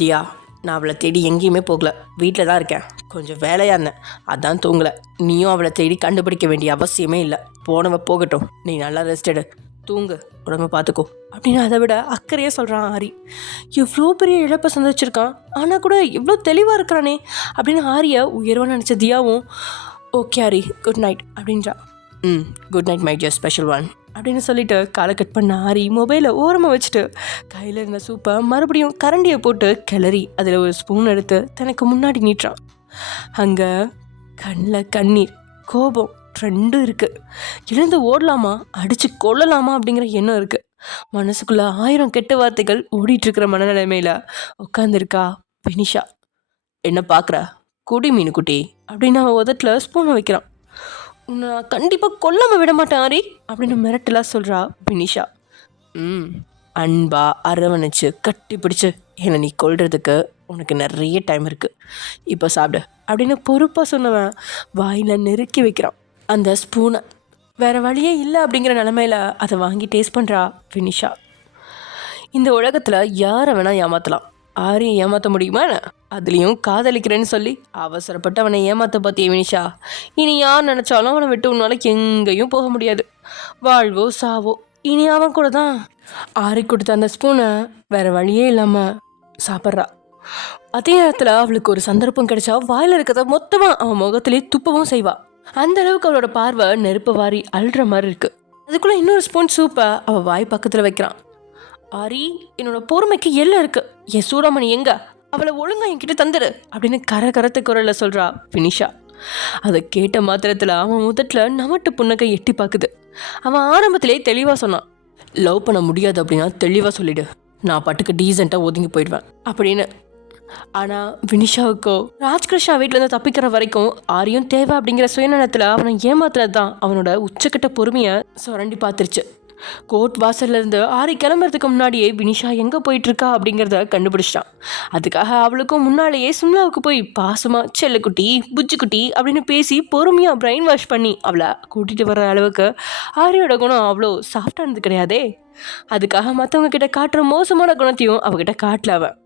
தியா, நான் அவளை தேடி எங்கேயுமே போகல, வீட்டில் தான் இருக்கேன், கொஞ்சம் வேலையாக இருந்தேன், அதான் தூங்கலை. நீயும் அவளை தேடி கண்டுபிடிக்க வேண்டிய அவசியமே இல்லை, போனவ போகட்டும், நீ நல்லா ரெஸ்ட் எடு, தூங்கு, உடம்பை பார்த்துக்கோ அப்படின்னு அதை விட அக்கறையாக சொல்கிறான் ஆரி. இவ்வளோ பெரிய இழப்பை சந்திச்சிருக்கான், ஆனால் கூட இவ்வளோ தெளிவாக இருக்கிறானே அப்படின்னு ஆரியை உயர்வாக நினச்ச தியாவும், ஓகே ஆரி, குட் நைட் அப்படின்றா. Good night my dear special one அப்படின்னு சொல்லிட்டு காலை கட் பண்ண ஆரி மொபைலை ஓரமாக வச்சுட்டு கையில் இருந்த சூப்பை மறுபடியும் கரண்டியை போட்டு கிளறி அதில் ஒரு ஸ்பூன் எடுத்து தனக்கு முன்னாடி நீட்டுறான். அங்கே கண்ணில் கண்ணீர், கோபம் ரெண்டும் இருக்குது. எழுந்து ஓடலாமா, அடித்து கொள்ளலாமா அப்படிங்கிற எண்ணம் இருக்குது. மனசுக்குள்ளே 1000 கெட்ட வார்த்தைகள் ஓடிட்டுருக்கிற மனநிலைமையில் உட்காந்துருக்கா வினிஷா. என்ன பார்க்குற, குடி மீன் குட்டி அப்படின்னு அவன் உதட்டில் ஸ்பூனை வைக்கிறான். உன்னை கண்டிப்பாக கொல்லாமல் விட மாட்டேன் ஆரி அப்படின்னு மிரட்டலாக சொல்கிறா வினிஷா. அன்பா அரவணைச்சு கட்டி பிடிச்சி என்னை நீ கொல்றதுக்கு உனக்கு நிறைய டைம் இருக்குது, இப்போ சாப்பிடு அப்படின்னு பொறுப்பாக சொன்னவன் வாயில் நெருக்கி வைக்கிறான் அந்த ஸ்பூனை. வேறு வழியே இல்லை அப்படிங்கிற நிலமையில அதை வாங்கி டேஸ்ட் பண்ணுறா வினிஷா. இந்த உலகத்தில் யாரை வேணால் ஏமாற்றலாம், ஆரியை ஏமாற்ற முடியுமா? அதுலேயும் காதலிக்கிறேன்னு சொல்லி அவசரப்பட்டு அவனை ஏமாற்ற பார்த்திய வினிஷா, இனி யார் நினச்சாலும் அவனை விட்டு உன்னால எங்கேயும் போக முடியாது, வாழ்வோ சாவோ இனி அவன் கூட தான். ஆரி கொடுத்த அந்த ஸ்பூனை வேறு வழியே இல்லாமல் சாப்பிட்றா. அதே நேரத்தில் அவளுக்கு ஒரு சந்தர்ப்பம் கிடைச்சா வாயில் இருக்கிறத மொத்தமாக அவன் முகத்திலே துப்பவும் செய்வா. அந்த அளவுக்கு அவளோட பார்வை நெருப்பு வாரி அழுற மாதிரி இருக்கு. அதுக்குள்ளே இன்னொரு ஸ்பூன் சூப்பை அவள் வாய் பக்கத்தில் வைக்கிறான். ஆரி, என்னோட பொறுமைக்கு எல்லாம் இருக்கு, என் சூடாமணி எங்க, அவளை ஒழுங்கா என்கிட்ட தந்துடு அப்படின்னு கரத்து குரல்ல சொல்றா வினிஷா. அதை கேட்ட மாத்திரத்தில் அவன் முதட்டில் நமட்டு புன்னகை எட்டி பார்க்குது. அவன் ஆரம்பத்திலே தெளிவாக சொன்னான், லவ் பண்ண முடியாது அப்படின்னா தெளிவாக சொல்லிடு, நான் பாட்டுக்கு டீசெண்டாக ஒதுங்கி போயிடுவேன் அப்படின்னு. ஆனால் வினிஷாவுக்கோ ராஜ்கிருஷ்ணா வீட்டிலேருந்து தப்பிக்கிற வரைக்கும் ஆரியும் தேவை அப்படிங்கிற சுயநலத்தில் அவனை ஏமாத்துறது தான் அவனோட உச்சக்கட்ட பொறுமையை சுரண்டி பார்த்துருச்சு. கோர்ட் வாசல்லேருந்து ஆரி கிளம்புறதுக்கு முன்னாடியே வினிஷா எங்கே போயிட்டுருக்கா அப்படிங்கிறத கண்டுபிடிச்சிட்டான். அதுக்காக அவளுக்கும் முன்னாலேயே சிம்லாவுக்கு போய் பாசமாக செல்லக்குட்டி புஜ்ஜுக்குட்டி அப்படின்னு பேசி பொறுமையாக பிரெயின் வாஷ் பண்ணி அவளை கூட்டிகிட்டு வர்ற அளவுக்கு ஆரியோட குணம் அவ்வளோ சாஃப்டானது கிடையாதே. அதுக்காக மற்றவங்க கிட்ட காட்டுற மோசமான குணத்தையும் அவகிட்ட காட்டல. அவன்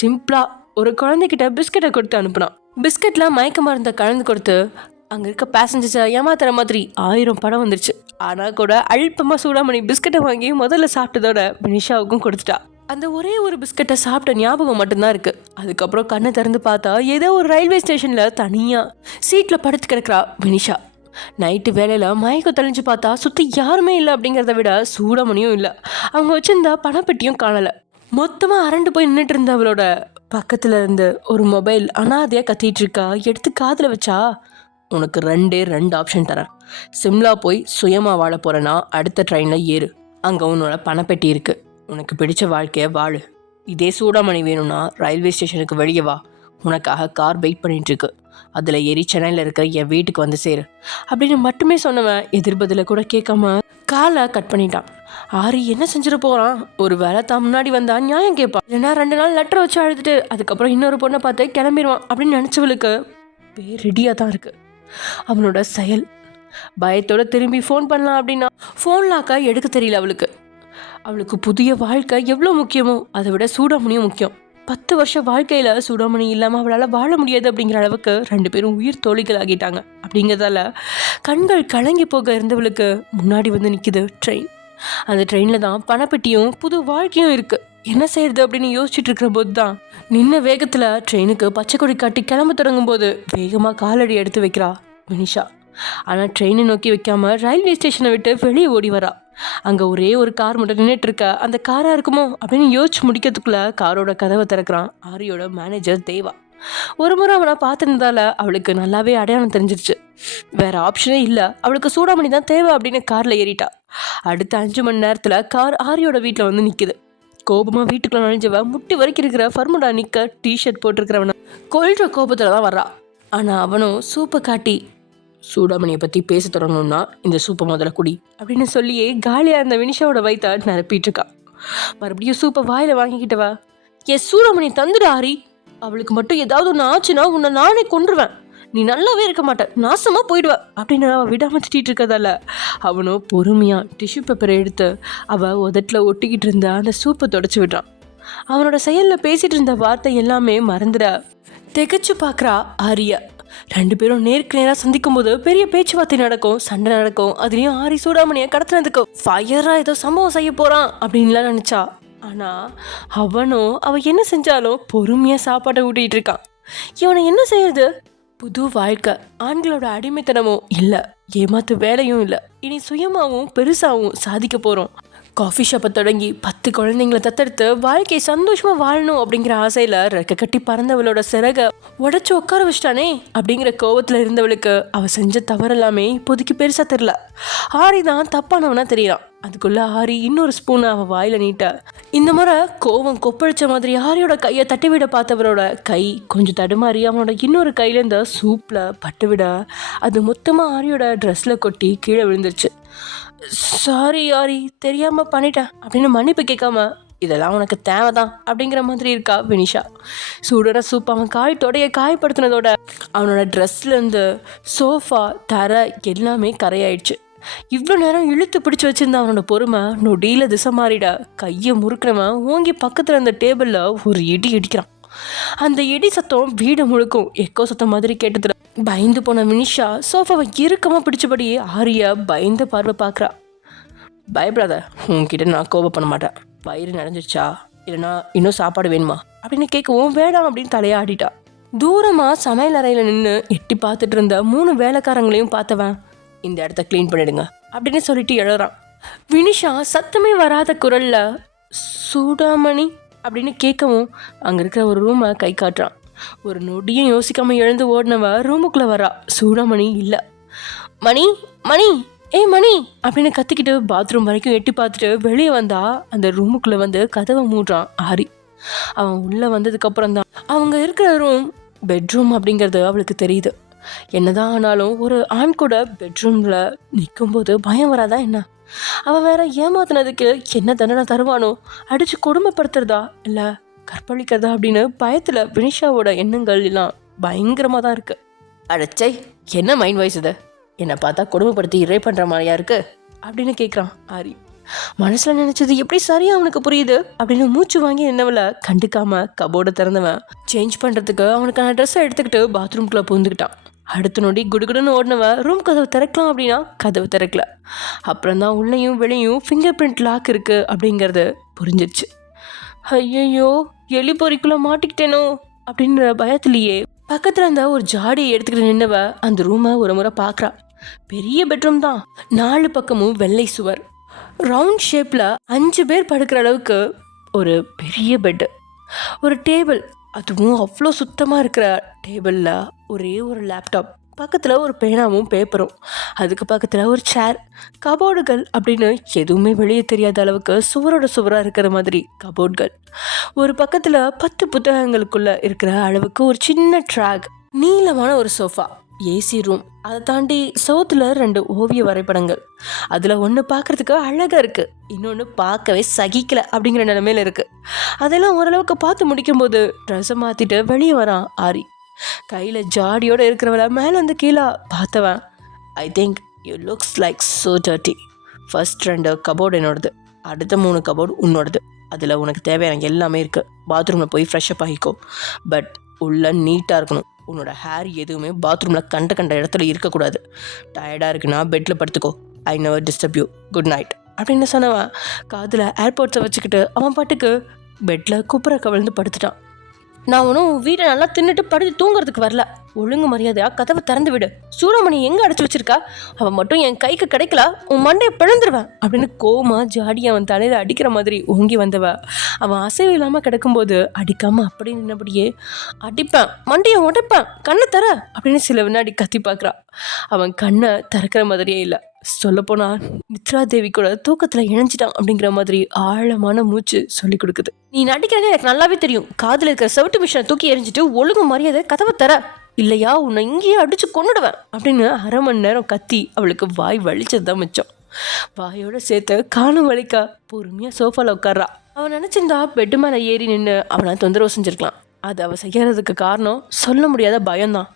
சிம்பிளாக ஒரு குழந்தைகிட்ட பிஸ்கெட்டை கொடுத்து அனுப்புனான். பிஸ்கெட்டில் மயக்க மருந்தை கலந்து கொடுத்து அங்கே இருக்க பேசஞ்சர்ஸை ஏமாத்துற மாதிரி 1000 படம் வந்துருச்சு. ஆனால் கூட அல்பமாக சூடாமணி பிஸ்கெட்டை வாங்கி முதல்ல சாப்பிட்டதோட வினிஷாவுக்கும் கொடுத்துட்டா. அந்த ஒரே ஒரு பிஸ்கெட்டை சாப்பிட்ட ஞாபகம் மட்டும்தான் இருக்குது. அதுக்கப்புறம் கண்ணை திறந்து பார்த்தா ஏதோ ஒரு ரயில்வே ஸ்டேஷனில் தனியாக சீட்டில் படுத்து கிடக்கிறா வினிஷா. நைட்டு வேலையில் மயக்கம் தெளிஞ்சு பார்த்தா சுற்றி யாருமே இல்லை அப்படிங்கிறத விட சூடாமணியும் இல்லை. அவங்க வச்சுருந்தா பணப்பெட்டியும் காணலை. மொத்தமாக அரண்டு போய் நின்றுட்டு இருந்த அவளோட பக்கத்தில் இருந்து ஒரு மொபைல் அனாதையாக கத்திட்டு இருக்கா. எடுத்து காதில் வச்சா, உனக்கு ரெண்டு ஆப்ஷன் தரேன். சிம்லா போய் சுயமாக வாழ போகிறேன்னா அடுத்த ட்ரெயினில் ஏறு. அங்கே உன்னோட பணப்பெட்டி இருக்குது. உனக்கு பிடிச்ச வாழ்க்கையை வாழு. இதே சூடாமணி வேணும்னா ரயில்வே ஸ்டேஷனுக்கு வெளியே வா. உனக்காக கார் வெயிட் பண்ணிகிட்ருக்கு. அதில் ஏறி சென்னையில் இருக்கிற என் வீட்டுக்கு வந்து சேரு அப்படின்னு மட்டுமே சொன்னவன் எதிர்பதில கூட கேட்காம காலை கட் பண்ணிட்டான். ஆரி என்ன செஞ்சுட்டு போகிறான்? ஒரு வேளை தான் முன்னாடி வந்தா நியாயம் கேட்பான். இல்லைன்னா 2 நாள் லெட்டர் வச்சு அழுதுட்டு அதுக்கப்புறம் இன்னொரு பொண்ணை பார்த்து கிளம்பிடுவான் அப்படின்னு நினச்சவளுக்கு பேர் ரெடியாக தான் இருக்குது. அவனோட செயல் பயத்தோட திரும்பி ஃபோன் பண்ணலாம் அப்படின்னா ஃபோன் லாக்கா எடுக்க தெரியல அவளுக்கு. அவளுக்கு புதிய வாழ்க்கை எவ்வளோ முக்கியமோ அதை விட சூடாமணியும் முக்கியம். 10 வருஷம் வாழ்க்கையில் சூடாமணி இல்லாமல் அவளால் வாழ முடியாது அப்படிங்கிற அளவுக்கு 2 பேரும் உயிர் தோழிகள் ஆகிட்டாங்க. அப்படிங்கிறதால கண்கள் கலங்கி போக இருந்தவளுக்கு முன்னாடி வந்து நிற்கிது ட்ரெயின். அந்த ட்ரெயினில் தான் பணப்பெட்டியும் புது வாழ்க்கையும் இருக்குது. என்ன செய்யறது அப்படின்னு யோசிச்சுட்டு இருக்கிற போது தான் நின்ன வேகத்தில் ட்ரெயினுக்கு பச்சை கொடி காட்டி கிளம்ப தொடங்கும் போது வேகமாக காலடி எடுத்து வைக்கிறா வினிஷா. ஆனால் ட்ரெயினை நோக்கி வைக்காம ரயில்வே ஸ்டேஷனை விட்டு வெளியே ஓடி வரா. அங்கே ஒரே ஒரு கார் மட்டும் நின்றுட்டு இருக்கா. அந்த காராக இருக்குமோ அப்படின்னு யோசிச்சு முடிக்கிறதுக்குள்ள காரோட கதவை திறக்கிறான் ஆரியோட மேனேஜர் தேவா. ஒரு முறை அவனை பார்த்துருந்தால அவளுக்கு நல்லாவே அடையாளம் தெரிஞ்சிருச்சு. வேற ஆப்ஷனே இல்லை, அவளுக்கு சூடாமணி தான் தேவை அப்படின்னு காரில் ஏறிட்டா. அடுத்த 5 மணி நேரத்தில் கார் ஆரியோட வீட்டில் வந்து நிற்குது. கோபமாக வீட்டுக்குள்ள நுழைஞ்சவ முட்டி வரைக்கும் இருக்கிற ஃபர்முடா நிக்க டிஷர்ட் போட்டிருக்கிறவன கொள்ற கோபத்தில் தான் வர்றா. ஆனால் அவனும் சூப்பை காட்டி சூடாமணியை பற்றி பேச தொடங்கணும்னா இந்த சூப்பை முதல்ல குடி அப்படின்னு சொல்லியே காலியாக இருந்த வினிஷாவோட வயிற்ற நிரப்பிட்டு இருக்கா. மறுபடியும் சூப்பை வாயில் வாங்கிக்கிட்டவா, என் சூடாமணி தந்துடு ஆரி. அவளுக்கு மட்டும் ஏதாவது ஒன்று ஆச்சுன்னா உன்னை நானே கொன்றுவேன். நீ நல்லாவே இருக்க மாட்டேன், நாசமாக போயிடுவ அப்படின்னு அவள் விடாமல் திட்டிகிட்டு இருக்கதால அவனும் பொறுமையாக டிஷ்யூ பேப்பரை எடுத்து அவள் உதட்டில் ஒட்டிக்கிட்டு இருந்த அந்த சூப்பை தொடச்சி விடுறான். அவனோட செயலில் பேசிகிட்டு இருந்த வார்த்தை எல்லாமே மறந்துட திகச்சு பார்க்குறா ஆரியா. 2 பேரும் நேருக்கு நேராக சந்திக்கும் போது பெரிய பேச்சுவார்த்தை நடக்கும், சண்டை நடக்கும். அதுலேயும் ஆரி சூடாமணியை கடத்தினதுக்கு ஃபயராக ஏதோ சம்பவம் செய்ய போகிறான் அப்படின்லாம் நினச்சா. ஆனால் அவனும் அவள் என்ன செஞ்சாலும் பொறுமையாக சாப்பாட்டை ஊட்டிகிட்டு இருக்கான். இவனை என்ன செய்யறது? புது வாழ்க்கை, ஆண்களோட அடிமைத்தனமும் இல்லை, ஏமாத்து வேலையும் இல்லை. இனி சுயமாகவும் பெருசாகவும் சாதிக்க போகிறோம். காஃபி ஷாப்பை தொடங்கி 10 குழந்தைங்களை தத்தெடுத்து வாழ்க்கையை சந்தோஷமாக வாழணும் அப்படிங்கிற ஆசையில் ரெக்க கட்டி பறந்தவளோட சிறகை உடச்சி உட்கார வச்சிட்டானே அப்படிங்கிற கோவத்தில் இருந்தவளுக்கு அவள் செஞ்ச தவறெல்லாமே இப்போதைக்கு பெருசாக தெரில. ஆரி தான் தப்பானவனா தெரியறான். அதுக்குள்ளே ஆரி இன்னொரு ஸ்பூனை அவள் வாயில் நீட்ட இந்த முறை கோவம் கொப்பளிச்ச மாதிரி ஆரியோட கையை தட்டி விட பார்த்தவரோட கை கொஞ்சம் தடுமாறி அவனோட இன்னொரு கையில் இந்த சூப்பில் பட்டு விட அது மொத்தமாக ஆரியோட ட்ரெஸ்ஸில் கொட்டி கீழே விழுந்துருச்சு. சாரி ஆரி, தெரியாமல் பண்ணிட்டேன் அப்படின்னு மன்னிப்பு கேட்காம இதெல்லாம் உனக்கு தேவைதான் அப்படிங்கிற மாதிரி இருக்கா வினிஷா. சூடோட சூப் அவன் தொடைய காயப்படுத்தினதோட அவனோட ட்ரெஸ்லேருந்து சோஃபா தரை எல்லாமே கரையாயிடுச்சு. இவ்வளோ நேரம் இழுத்து பிடிச்சி வச்சிருந்த அவனோட பொறுமை நொடியில் திசை மாறிட கையை முறுக்கிறவன் ஓங்கி பக்கத்தில் இருந்த டேபிளில் ஒரு இடி இடிக்கிறான். அந்த இடி சத்தம் வீடு முழுக்கும் எக்கோ சத்தம் மாதிரி கேட்டதுல பயந்து போன வினிஷா சோஃபாவை இறுக்கமாக பிடிச்சபடி ஆரியா பயந்த பார்வை பார்க்குறா. பயப்படாத, உன்கிட்ட நான் கோபம் பண்ண மாட்டேன். வயிறு நிறைஞ்சிருச்சா இல்லைனா இன்னும் சாப்பாடு வேணுமா அப்படின்னு கேட்கவும் வேண்டாம் அப்படின்னு தலையாடிட்டா. தூரமாக சமையல் அறையில் நின்று எட்டி பார்த்துட்டு இருந்த 3 வேலைக்காரங்களையும் பார்த்தவன் இந்த இடத்த க்ளீன் பண்ணிடுங்க அப்படின்னு சொல்லிட்டு எழுறான். வினிஷா சத்தமே வராத குரல்ல சூடாமணி அப்படின்னு கேட்கவும் அங்கே இருக்கிற ஒரு ரூமை கை காட்டுறான். ஒரு நொடியும் யோசிக்காமல் எழுந்து ஓடினவ ரூமுக்குள்ளே வரா. சூடாமணி இல்லை. மணி மணி மணி அப்படின்னு கத்திக்கிட்டு பாத்ரூம் வரைக்கும் எட்டி பார்த்துட்டு வெளியே வந்தா அந்த ரூமுக்குள்ளே வந்து கதவை மூடுறான் ஆரி. அவன் உள்ளே வந்ததுக்கப்புறம் தான் அவங்க இருக்கிற ரூம் பெட்ரூம் அப்படிங்கிறது அவளுக்கு தெரியுது. என்னதான் ஆனாலும் ஒரு ஆண் கூட பெட்ரூமில் நிற்கும்போது பயம் வராதா என்ன? அவன் வேற ஏமாத்தினதுக்கு என்ன தண்டனை தருவானோ, அடித்து கொடுமைப்படுத்துறதா இல்லை கற்பழிக்கிறதா அப்படின்னு பயத்தில் வினிஷாவோட எண்ணங்கள் எல்லாம் பயங்கரமாக தான் இருக்குது. அடச்சை, என்ன மைண்ட் வாய்ஸ் இது? என்னை பார்த்தா கொடுமைப்படுத்தி இறை பண்ணுற மாதிரியா இருக்கு அப்படின்னு கேட்குறான் ஆரி. மனசில் நினச்சது எப்படி சரியாக அவனுக்கு புரியுது அப்படின்னு மூச்சு வாங்கி என்னவளை கண்டுக்காம கபோர்டை திறந்தவன் சேஞ்ச் பண்ணுறதுக்கு அவனுக்கான ட்ரெஸ்ஸை எடுத்துக்கிட்டு பாத்ரூம்குள்ளே பூந்துக்கிட்டான். அடுத்த நொடி குடுகுடுன்னு ஓடினவன் ரூம் கதவை திறக்கலாம் அப்படின்னா கதவு திறக்கல. அப்புறம் தான் உள்ளேயும் வெளியும் ஃபிங்கர் பிரிண்ட் லாக் இருக்குது அப்படிங்கிறது புரிஞ்சிருச்சு. ஐயோ, எலி பொறிக்குள்ளே மாட்டிக்கிட்டேனோ அப்படின்ற பயத்திலேயே பக்கத்தில் இருந்த ஒரு ஜாடியை எடுத்துக்கிட்டு நின்னவ அந்த ரூமை ஒரு முறை பார்க்குறா. பெரிய பெட்ரூம் தான். 4 பக்கமும் வெள்ளை சுவர், ரவுண்ட் ஷேப்பில் 5 பேர் படுக்கிற அளவுக்கு ஒரு பெரிய பெட்டு, ஒரு டேபிள், அதுவும் அவ்வளோ சுத்தமாக இருக்கிற டேபிளில் ஒரே ஒரு லேப்டாப், பக்கத்தில் ஒரு பேனாவும் பேப்பரும், அதுக்கு பக்கத்தில் ஒரு சேர், கபோர்டுகள் அப்படின்னு எதுவுமே வெளியே தெரியாத அளவுக்கு சுவரோட சுவராக இருக்கிற மாதிரி கபோர்டுகள், ஒரு பக்கத்தில் 10 புத்தகங்களுக்குள்ளே இருக்கிற அளவுக்கு ஒரு சின்ன ட்ராக், நீளமான ஒரு சோஃபா, ஏசி ரூம், அதை தாண்டி சவுத்தில் 2 ஓவிய வரைபடங்கள். அதில் ஒன்று பார்க்குறதுக்கு அழகாக இருக்குது, இன்னொன்று பார்க்கவே சகிக்கலை அப்படிங்கிற நிலமையில இருக்குது. அதெல்லாம் ஓரளவுக்கு பார்த்து முடிக்கும்போது ட்ரெஸ்ஸை மாற்றிட்டு வெளியே வரான் ஆரி. கையில் ஜாடியோடு இருக்கிறவளை மேலே வந்து கீழே பார்த்தவன், I think you looks like so dirty. First 2 cupboard என்னோடது, அடுத்த 3 கபோர்டு உன்னோடது. அதில் உனக்கு தேவையான எல்லாமே இருக்குது. பாத்ரூமில் போய் ஃப்ரெஷ்அப் ஆகிக்கோ, பட் உள்ள நீட்டாக இருக்கணும். உன்னோட ஹேர் எதுவுமே பாத்ரூமில் கண்ட இடத்துல இருக்கக்கூடாது. டயர்டாக இருக்குன்னா பெட்டில் படுத்துக்கோ. I never disturb you. Good night அப்படின்னு சொன்னவன் காதில் ஏர்போர்ட்ஸை வச்சுக்கிட்டு அவன் பாட்டுக்கு பெட்டில் குப்புற கவிழ்ந்து படுத்துட்டான். நான் ஒன்றும் வீட்டை நல்லா தின்னுட்டு படுத்து தூங்குறதுக்கு வரல. ஒழுங்கு மரியாதையா கதவை திறந்து விடு. சூடாமணி எங்கே அடைச்சி வச்சிருக்கா? அவன் மட்டும் என் கைக்கு கிடைக்கல, உன் மண்டையை பிழந்துருவேன் அப்படின்னு கோமா ஜாடி அவன் தலையில் அடிக்கிற மாதிரி ஓங்கி வந்தவ அவன் அசைவு இல்லாமல் கிடக்கும்போது அடிக்காமல் அப்படி நின்னபடியே, அடிப்பேன், மண்டையை உடைப்பேன், கண்ணை தர அப்படின்னு சில வினாடி கத்தி பார்க்குறான். அவன் கண்ணை திறக்கிற மாதிரியே இல்லை. சொல்லப்போனால் நித்ரா தேவி கூட தூக்கத்தில் இணைஞ்சிட்டான் அப்படிங்கிற மாதிரி ஆழமான மூச்சு சொல்லி கொடுக்குது. நீ நடிக்கிறேன்னு எனக்கு நல்லாவே தெரியும். காதில் இருக்கிற செவட்டு மிஷினை தூக்கி எரிஞ்சிட்டு ஒழுங்கு மரியாதை கதவை தர, இல்லையா உன்னை இங்கேயே அடிச்சு கொண்டுடுவேன் அப்படின்னு 1/2 மணி நேரம் கத்தி அவளுக்கு வாய் வலிச்சது தான் மிச்சம். வாயோட சேர்த்து காணும் வலிக்கா பொறுமையாக சோஃபாவில் உட்கார்றா. அவன் நினச்சிருந்தா பெட்டு மேலே ஏறி நின்று அவனை தொந்தரவு செஞ்சுருக்கலாம். அது அவள் செய்யறதுக்கு காரணம் சொல்ல முடியாத பயம்தான்.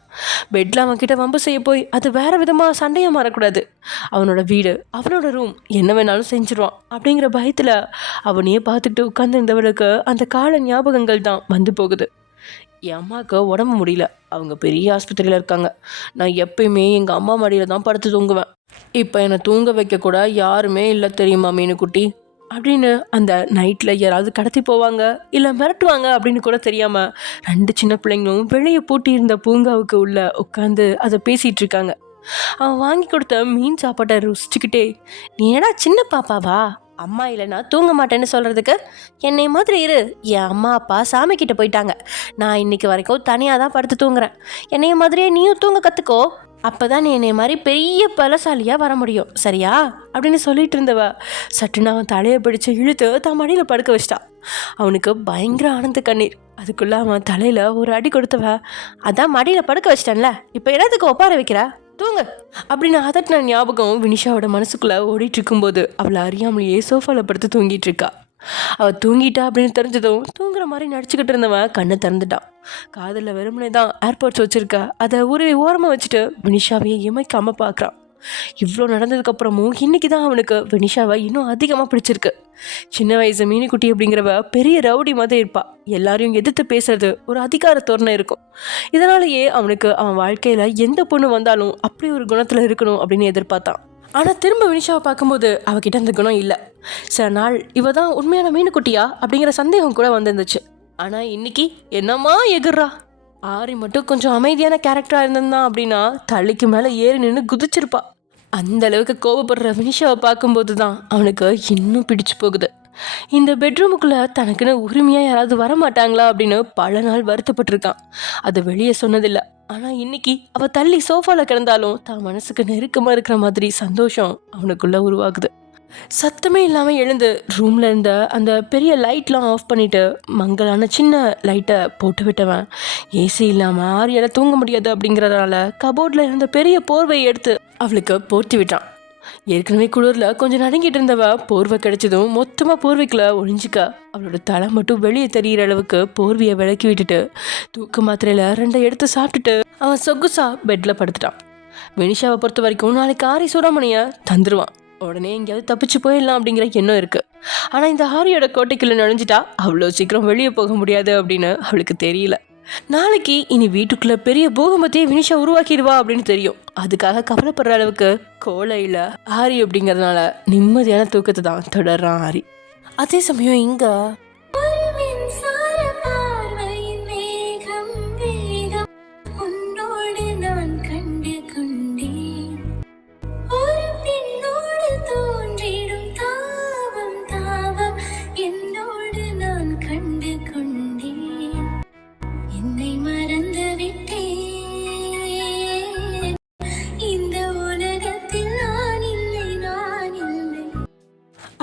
பெட்டில் அவன்கிட்ட வம்பு செய்ய போய் அது வேற விதமாக சண்டையாக மாறக்கூடாது. அவனோட வீடு, அவனோட ரூம், என்ன வேணாலும் செஞ்சிருவான் அப்படிங்கிற பயத்தில் அவனையே பார்த்துட்டு உட்காந்துருந்தவளுக்கு அந்த கால ஞாபகங்கள் தான் வந்து போகுது. என் அம்மாவுக்கு உடம்பு முடியல, அவங்க பெரிய ஆஸ்பத்திரியில் இருக்காங்க. நான் எப்பயுமே எங்கள் அம்மா மடியில் தான் படுத்து தூங்குவேன். இப்போ என்னை தூங்க வைக்க கூட யாருமே இல்லை தெரியுமா மீனுக்குட்டி அப்படின்னு அந்த நைட்டில் யாராவது கடத்தி போவாங்க இல்லை மிரட்டுவாங்க அப்படின்னு கூட தெரியாமல் 2 சின்ன பிள்ளைங்களும் வெளியே பூட்டி இருந்த பூங்காவுக்கு உள்ள உட்காந்து அதை பேசிகிட்டு இருக்காங்க. அவன் வாங்கி கொடுத்த மீன் சாப்பாட்டை ருசிச்சுக்கிட்டே, நீ என்னடா சின்ன பாப்பாவா, அம்மா இல்லைன்னா தூங்க மாட்டேன்னு சொல்கிறதுக்கு? என்னை மாதிரி இரு. என் அம்மா அப்பா சாமி கிட்ட போயிட்டாங்க. நான் இன்னைக்கு வரைக்கும் தனியாக தான் படுத்து தூங்குறேன். என்னைய மாதிரியே நீயும் தூங்க கற்றுக்கோ. அப்போ தான் நீ என்னை மாதிரி பெரிய பலசாலியாக வர முடியும், சரியா அப்படின்னு சொல்லிட்டு இருந்தவ சட்டுன்னு அவன் தலையை பிடிச்சு இழுத்து தான் மடியில் படுக்க வச்சிட்டா. அவனுக்கு பயங்கர ஆனந்த கண்ணீர். அதுக்குள்ளே அவன் தலையில் ஒரு அடி கொடுத்தவ, அதான் மடியில் படுக்க வச்சிட்டேன்ல, இப்போ இடத்துக்கு ஒப்பார வைக்கிற, தூங்கு அப்படின்னு அதட்டின ஞாபகம் வினிஷாவோட மனசுக்குள்ளே ஓடிட்டு இருக்கும்போது அவளை அறியாமலேயே சோஃபாவில் படுத்து தூங்கிட்டு இருக்கா. அவள் தூங்கிட்டா அப்படின்னு தெரிஞ்சதும் தூங்குற மாதிரி நடிச்சுக்கிட்டு இருந்தவன் கண்ணை திறந்துட்டான். காதில் வெறுமனே தான் ஏர்போர்ட்ஸ் வச்சுருக்கா. அதை ஒரு ஓரமாக வச்சுட்டு வினிஷாவையே இமைக்காமல் பார்க்குறான். இவ்வளோ நடந்ததுக்கப்புறமும் இன்றைக்கி தான் அவனுக்கு வினிஷாவை இன்னும் அதிகமாக பிடிச்சிருக்கு. சின்ன வயசு மீனுக்குட்டி அப்படிங்கிறவ பெரிய ரவுடி மாதிரி இருப்பாள். எல்லாரையும் எதிர்த்து பேசுறது ஒரு அதிகார தோரணை இருக்கும். இதனாலேயே அவனுக்கு அவன் வாழ்க்கையில் எந்த பொண்ணு வந்தாலும் அப்படி ஒரு குணத்தில் இருக்கணும் அப்படின்னு எதிர்பார்த்தான். ஆனால் திரும்ப வினிஷாவை பார்க்கும்போது அவகிட்ட அந்த குணம் இல்லை. சில நாள் இவ தான் உண்மையான மீனுக்குட்டியா அப்படிங்கிற சந்தேகம் கூட வந்துருந்துச்சு. ஆனால் இன்னைக்கு என்னம்மா எகுறா. ஆரி மட்டும் கொஞ்சம் அமைதியான கேரக்டராக இருந்திருந்தான் அப்படின்னா தலைக்கு மேலே ஏறி நின்று குதிச்சிருப்பா. அந்த அளவுக்கு கோபப்படுற வினிஷாவை பார்க்கும்போது தான் அவனுக்கு இன்னும் பிடிச்சு போகுது. இந்த பெட்ரூமுக்குள்ளே தனக்குன்னு உரிமையாக யாராவது வரமாட்டாங்களா அப்படின்னு பல நாள் வருத்தப்பட்டிருக்கான். அதை வெளியே சொன்னதில்லை. ஆனால் இன்னைக்கு அவள் தள்ளி சோஃபாவில் கிடந்தாலும் தான் மனசுக்கு நெருக்கமாக இருக்கிற மாதிரி சந்தோஷம் அவனுக்குள்ளே உருவாகுது. சத்தமே இல்லாமல் எழுந்து ரூமில் இருந்த அந்த பெரிய லைட்லாம் ஆஃப் பண்ணிவிட்டு மங்கலான சின்ன லைட்டை போட்டு விட்டவன் ஏசி இல்லாமல் ஆரியால் தூங்க முடியாது அப்படிங்கிறதுனால கபோர்டில் இருந்த பெரிய போர்வையை எடுத்து அவளுக்கு போர்த்தி விட்டான். ஏற்கனவே குளிரில் கொஞ்சம் நடுங்கிட்டு இருந்தவ போர்வை கிடைச்சதும் மொத்தமாக போர்வைக்குள்ள ஒழிஞ்சிக்க அவளோட தலை மட்டும் வெளியே தெரிகிற அளவுக்கு போர்வையை விளக்கி விட்டுட்டு தூக்க மாத்திரையில் 2 எடுத்து சாப்பிட்டுட்டு அவன் சொகுசா பெட்டில் படுத்துட்டான். வினிஷாவை பொறுத்த வரைக்கும் நாளைக்கு ஆரி சூடாமணியை தந்துடுவான். உடனே எங்கேயாவது தப்பிச்சு போயிடலாம் அப்படிங்கிற எண்ணம் இருக்குது. ஆனால் இந்த ஆரியோட கோட்டைக்குள்ளே நுழைஞ்சிட்டா அவ்வளோ சீக்கிரம் வெளியே போக முடியாது அப்படின்னு அவளுக்கு தெரியல. நாளைக்கு இனி வீட்டுக்குள்ளே பெரிய பூகம்பத்தையே வினிஷா உருவாக்கிடுவா அப்படின்னு தெரியும். அதுக்காக கவலைப்படுற அளவுக்கு கோலையில் ஆரி அப்படிங்கிறதுனால நிம்மதியான தூக்கத்தை தான் தொடர்றான் ஆரி. அதே சமயம் இங்கே என்னோடு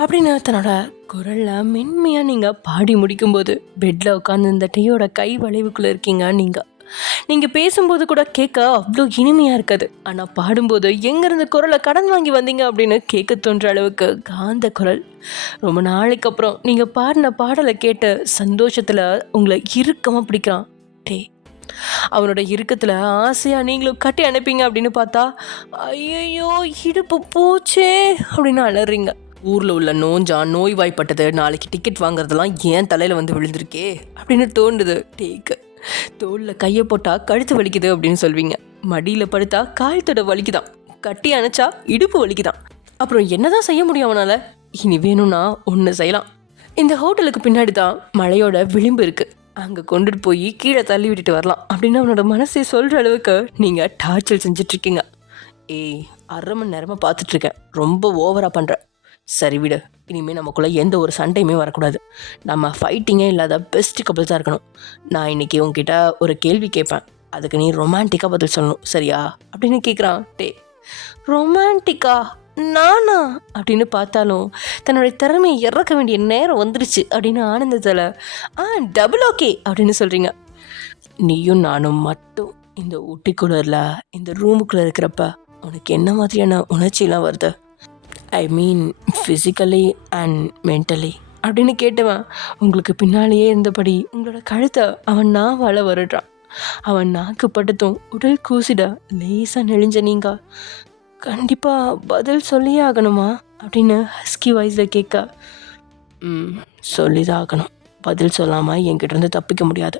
அப்படின்னு தன்னோட குரலில் மென்மையாக நீங்கள் பாடி முடிக்கும்போது பெட்டில் உட்காந்து இந்த டீயோட கை வளைவுக்குள்ளே இருக்கீங்க. நீங்கள் பேசும்போது கூட கேட்க அவ்வளோ இனிமையாக இருக்காது. ஆனால் பாடும்போது எங்கேருந்து குரலை கடன் வாங்கி வந்தீங்க அப்படின்னு கேட்க தோன்ற அளவுக்கு காந்த குரல். ரொம்ப நாளைக்கு அப்புறம் நீங்கள் பாடின பாடலை கேட்ட சந்தோஷத்தில் உங்களை இறுக்கமாக பிடிக்கிறான் டே. அவனோட இறுக்கத்தில் ஆசையாக நீங்களும் கட்டி அனுப்பிங்க அப்படின்னு பார்த்தா ஐயோ இடுப்பு போச்சே அப்படின்னு அலறீங்க. ஊரில் உள்ள நோய்வாய்ப்பட்டது, நாளைக்கு டிக்கெட் வாங்குறதெல்லாம் ஏன் தலையில் வந்து விழுந்திருக்கே அப்படின்னு தோண்டுது டேக்கு. தோளில் கையை போட்டால் கழுத்து வலிக்குது அப்படின்னு சொல்வீங்க. மடியில் படுத்தா காயத்தோட வலிக்குதான், கட்டி அணைச்சா இடுப்பு வலிக்குதான். அப்புறம் என்னதான் செய்ய முடியும் அவனால்? இனி வேணும்னா ஒன்று செய்யலாம். இந்த ஹோட்டலுக்கு பின்னாடி தான் மலையோட விளிம்பு இருக்குது, அங்கே கொண்டுட்டு போய் கீழே தள்ளி விட்டுட்டு வரலாம் அப்படின்னு அவனோட மனசை சொல்கிற அளவுக்கு நீங்கள் டார்ச்சர் செஞ்சிட்ருக்கீங்க. ஏய், 1/2 மணி நேரமாக பார்த்துட்ருக்கேன், ரொம்ப ஓவராக பண்ணுற. சரி விடு, இனிமேல் நமக்குள்ளே எந்த ஒரு சண்டையுமே வரக்கூடாது. நம்ம ஃபைட்டிங்கே இல்லாத பெஸ்ட் கப்பிள்ஸாக இருக்கணும். நான் இன்றைக்கி உங்ககிட்ட ஒரு கேள்வி கேட்பேன், அதுக்கு நீ ரொமான்டிக்காக பதில் சொல்லணும், சரியா அப்படின்னு கேட்குறான் டே. ரொமான்டிக்கா? நானா அப்படின்னு பார்த்தாலும் தன்னுடைய திறமையை இறக்க வேண்டிய நேரம் வந்துருச்சு அப்படின்னு ஆனந்தத்தில் டபுள் ஓகே அப்படின்னு சொல்கிறீங்க. நீயும் நானும் மட்டும் இந்த ஊட்டிக்குள்ளரில் இந்த ரூமுக்குள்ளே இருக்கிறப்ப உனக்கு என்ன மாதிரியான உணர்ச்சியெலாம் வருது? ஐ மீன் ஃபிசிக்கலி அண்ட் மென்டலி அப்படின்னு கேட்டவன் உங்களுக்கு பின்னாலேயே இருந்தபடி உங்களோட கழுத்தை அவன் நாவால் வருடுறான். அவன் நாக்கு பட்டதும் உடல் கூசிட லேசாக நெளிஞ்ச நீங்க கண்டிப்பாக பதில் சொல்லியே ஆகணுமா அப்படின்னு ஹஸ்கி வாய்ஸில் கேட்க, சொல்லிதான் ஆகணும், பதில் சொல்லாமல் என்கிட்ட தப்பிக்க முடியாது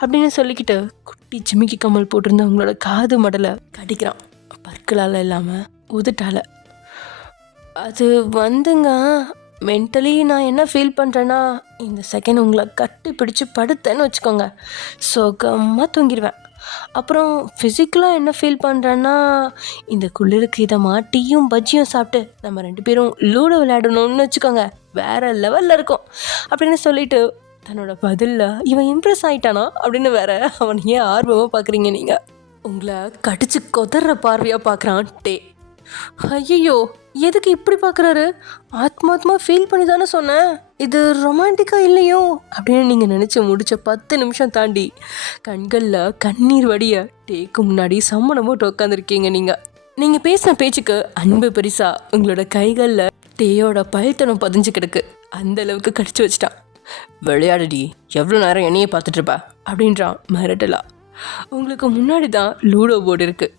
அப்படின்னு சொல்லிக்கிட்டு குட்டி ஜிமிக்கி கம்மல் போட்டிருந்த உங்களோட காது மடலை கடிக்கிறான், பற்களால் இல்லாமல் உதட்டால். அது வந்துங்க, மென்டலி நான் என்ன ஃபீல் பண்ணுறேன்னா, இந்த செகண்ட் உங்களை கட்டி பிடிச்சி படுத்தேன்னு வச்சுக்கோங்க, சுகமாக தூங்கிடுவேன். அப்புறம் ஃபிசிக்கலாக என்ன ஃபீல் பண்ணுறேன்னா, இந்த குளிருக்கு இதமாக டீயும் பஜ்ஜியும் சாப்பிட்டு நம்ம 2 பேரும் லூடோ விளையாடணும்னு வச்சுக்கோங்க, வேறு லெவலில் இருக்கும் அப்படின்னு சொல்லிட்டு தன்னோட பதிலில் இவன் இம்ப்ரெஸ் ஆகிட்டானா அப்படின்னு வேற அவன் ஏன் ஆர்வமாக பார்க்குறீங்க நீங்கள். உங்களை கடிச்சு கொதற பார்வையாக பார்க்குறான் டே. ஐயோ, எதுக்கு இப்படி பார்க்குறாரு? ஆத்மாத்மா ஃபீல் பண்ணி தானே சொன்னேன், இது ரொமான்டிக்காக இல்லையோ அப்படின்னு நீங்கள் நினச்சி முடித்த 10 நிமிஷம் தாண்டி கண்களில் கண்ணீர் வடிய டேக்கு முன்னாடி சம்மணம் போட்டு உட்காந்துருக்கீங்க. நீங்கள் பேசின பேச்சுக்கு அன்பு பரிசா உங்களோட கைகளில் டேயோட பல்தனம் பதிஞ்சு கிடக்கு. அந்த அளவுக்கு கடிச்சு வச்சிட்டான். விளையாடுடி, எவ்வளோ நேரம் என்னையே பார்த்துட்ருப்பா அப்படின்றான் மிரட்டலா. உங்களுக்கு முன்னாடி தான் லூடோ போர்டு இருக்குது.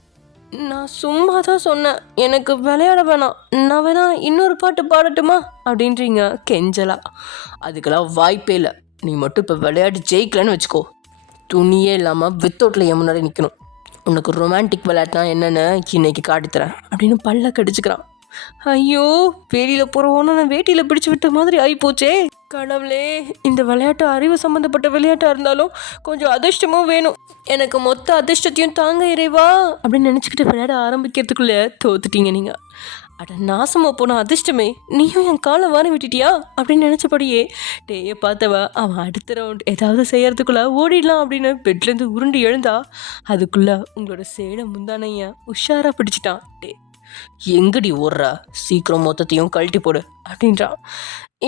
நான் சும்மா தான் சொன்னேன், எனக்கு விளையாட வேணாம், நான் வேணா இன்னொரு பாட்டு பாடட்டுமா அப்படின்றீங்க கெஞ்சலா. அதுக்கெல்லாம் வாய்ப்பே இல்லை, நீ மட்டும் இப்போ விளையாட்டு ஜெயிக்கலன்னு வச்சுக்கோ, துணியே இல்லாமல் வித்தவுட்டில் என் முன்னாடி நிற்கணும். உனக்கு ரொமான்டிக் விளையாட்டுனா என்னென்னு இன்னைக்கு காட்டித்தரேன் அப்படின்னு பல்ல கடிச்சுக்கிறான். ஐயோ, வேலியில் போகிறவொன்னு நான் வேட்டியில் பிடிச்சி விட்ட மாதிரி ஆகிப்போச்சே. கடவுளே, இந்த விளையாட்டு அறிவு சம்மந்தப்பட்ட விளையாட்டாக இருந்தாலும் கொஞ்சம் அதிர்ஷ்டமும் வேணும், எனக்கு மொத்த அதிர்ஷ்டத்தையும் தாங்க இறைவா அப்படின்னு நினச்சிக்கிட்டு விளையாட ஆரம்பிக்கிறதுக்குள்ளே தோத்துட்டீங்க நீங்கள். அட நாசமாக போன அதிர்ஷ்டமே, நீயும் என் காலை வாரி விட்டுட்டியா அப்படின்னு நினச்சபடியே டேயை பார்த்தவ அவன் அடுத்த ரவுண்ட் ஏதாவது செய்யறதுக்குள்ளே ஓடிடலாம் அப்படின்னு பெட்லேருந்து உருண்டு எழுந்தா அதுக்குள்ளே உங்களோட சேலை முந்தானைய உஷாராக பிடிச்சிட்டான் டே. எங்கடி ஓடுறா, சீக்கிரம் மொத்தத்தையும் கழட்டி போடு அப்படின்றான்.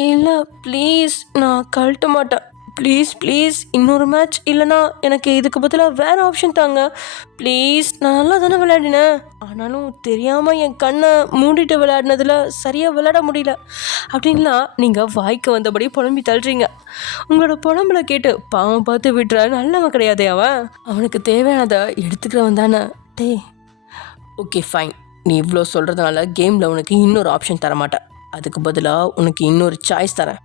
இல்லை ப்ளீஸ், நான் கழட்ட மாட்டேன், ப்ளீஸ் ப்ளீஸ், இன்னொரு மேட்ச் இல்லைனா எனக்கு இதுக்கு பதிலாக வேறு ஆப்ஷன் தாங்க ப்ளீஸ். நான் நல்லா தானே விளையாடினேன், ஆனாலும் தெரியாமல் என் கண்ணை மூடிட்டு விளையாடினதில் சரியாக விளையாட முடியல அப்படின்லாம் நீங்கள் வாய்க்கு வந்தபடி புலம்பி தள்ளுறீங்க. உங்களோட புலம்புல கேட்டு பாவம் பார்த்து விட்டுற நல்லவன் கிடையாதே அவன், அவனுக்கு தேவையானதை எடுத்துக்கிறவன் தானே டே. ஓகே ஃபைன், நீ இவ்வளோ சொல்கிறதுனால கேமில் உனக்கு இன்னொரு ஆப்ஷன் தரமாட்டேன், அதுக்கு பதிலாக உனக்கு இன்னொரு சாய்ஸ் தரேன்.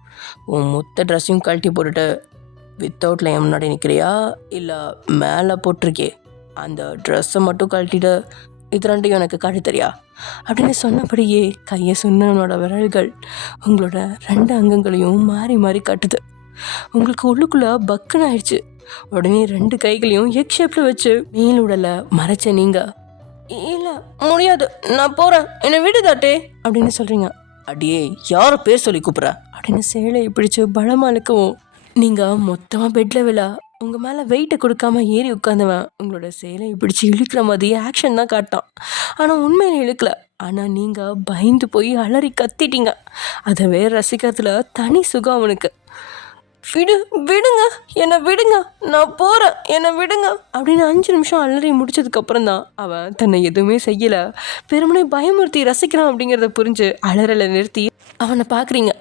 உன் மொத்த ட்ரெஸ்ஸையும் கழட்டி போட்டுட்டு வித்தவுட்டில் என் முன்னாடி நிற்கிறியா, இல்லை மேலே போட்டிருக்கே அந்த ட்ரெஸ்ஸை மட்டும் கழட்டிட்டு இது 2ஐயும் எனக்கு காட்டி தரியா அப்படின்னு சொன்னபடியே கையை சொன்னவனோட விரல்கள் உங்களோட 2 அங்கங்களையும் மாறி மாறி கட்டுது. உங்களுக்கு உள்ளுக்குள்ளே பக்குன்னு ஆயிடுச்சு. உடனே 2 கைகளையும் எக் ஷேப்பில் வச்சு மேல் உடலை மறைச்ச நீங்கள், இல்லை முடியாது, நான் போகிறேன், என்னை விடுதாட்டே அப்படின்னு சொல்கிறீங்க. அடியே, யாரை பேர் சொல்லி கூப்பிட்ற அப்படின்னு சேலையை பிடிச்சி பலமாக இழுக்கவும் நீங்கள் மொத்தமாக பெட்டில் விழா உங்கள் மேலே வெயிட்டை கொடுக்காம ஏறி உட்காந்தவன் உங்களோட சேலையை பிடிச்சி இழுக்கிற மாதிரி ஆக்ஷன் தான் காட்டான். ஆனால் உண்மையில இழுக்கல. ஆனால் நீங்கள் பயந்து போய் அலறி கத்திட்டீங்க. அதை வேற ரசிக்கிறதுல தனி சுகம் அவனுக்கு. விடுங்க, என்னை விடுங்க, நான் போகிறேன், என்னை விடுங்க அப்படின்னு 5 நிமிஷம் அலறி முடிச்சதுக்கப்புறம் தான் அவன் தன்னை எதுவுமே செய்யலை, வெறுமனே பயமுறுத்தி ரசிக்கிறான் அப்படிங்கிறத புரிஞ்சு அலறலை நிறுத்தி அவனை பார்க்குறீங்க.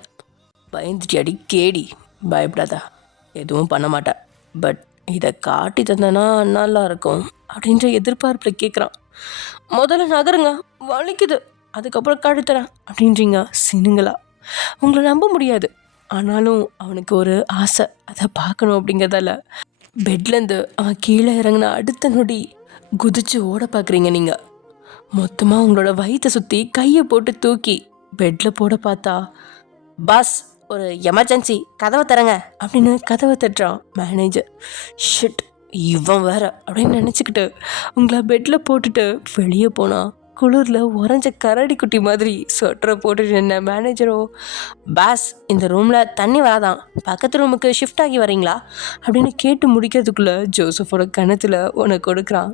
பயந்துட்டியாடி கேடி, பயப்படாதா, எதுவும் பண்ண மாட்டேன், பட் இதை காட்டி தந்தனா நல்லா இருக்கும் அப்படின்ற எதிர்பார்ப்பில் கேட்குறான். முதல்ல நகருங்க, வலிக்குது, அதுக்கப்புறம் கழுத்துறேன் அப்படின்றீங்க சினுங்களா. உங்களை நம்ப முடியாது. ஆனாலும் அவனுக்கு ஒரு ஆசை, அதை பார்க்கணும் அப்படிங்கிறதால பெட்லேருந்து அவன் கீழே இறங்கின அடுத்த நொடி குதிச்சு ஓட பார்க்குறீங்க. நீங்கள் மொத்தமாக உங்களோட வயிற்றை சுற்றி கையை போட்டு தூக்கி பெட்டில் போட பார்த்தா, பாஸ் ஒரு எமர்ஜென்சி, கதவை தரங்க அப்படின்னு கதவை தட்டுறான் மேனேஜர். ஷிட், இவன் வேற அப்படின்னு நினச்சிக்கிட்டு உங்களை பெட்டில் போட்டுட்டு வெளியே போனால் குளிரில் உறைஞ்ச கரடி குட்டி மாதிரி சொட்டரை போட்டுட்டு என்ன மேனேஜரோ, பாஸ் இந்த ரூமில் தண்ணி வராதான், பக்கத்து ரூமுக்கு ஷிஃப்ட் ஆகி வரீங்களா அப்படின்னு கேட்டு முடிக்கிறதுக்குள்ளே ஜோசஃபோட கணத்தில் உனக்கு கொடுக்குறான்.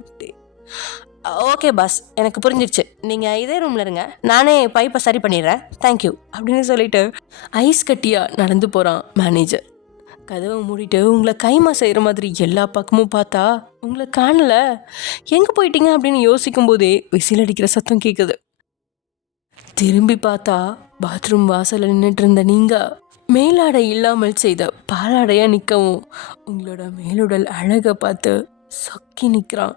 ஓகே பாஸ், எனக்கு புரிஞ்சிடுச்சு, நீங்கள் இதே ரூமில் இருங்க, நானே பைப்பை சரி பண்ணிடுறேன், தேங்க்யூ அப்படின்னு சொல்லிட்டு ஐஸ் கட்டியாக நடந்து போகிறான் மேனேஜர். கதவை மூடிட்டு உங்களை கைமா செய்கிற மாதிரி எல்லா பக்கமும் பார்த்தா உங்களை காணலை, எங்கே போயிட்டீங்க அப்படின்னு யோசிக்கும் போதே விசில் அடிக்கிற சத்தம் கேட்குது. திரும்பி பார்த்தா பாத்ரூம் வாசலில் நின்றுட்டு இருந்த நீங்கள் மேலாடை இல்லாமல் செய்த பாலாடையாக நிற்கவும் உங்களோட மேலுடல் அழகை பார்த்து சொக்கி நிற்கிறான்.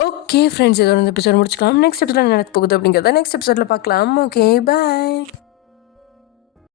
ஓகே ஃப்ரெண்ட்ஸ், இதோட இந்த எபிசோட் முடிச்சுக்கலாம். நெக்ஸ்ட் எபிசோட் நடக்க போகுது அப்படிங்கிறத நெக்ஸ்ட் எபிசோடில் பார்க்கலாம். ஓகே, பாய்.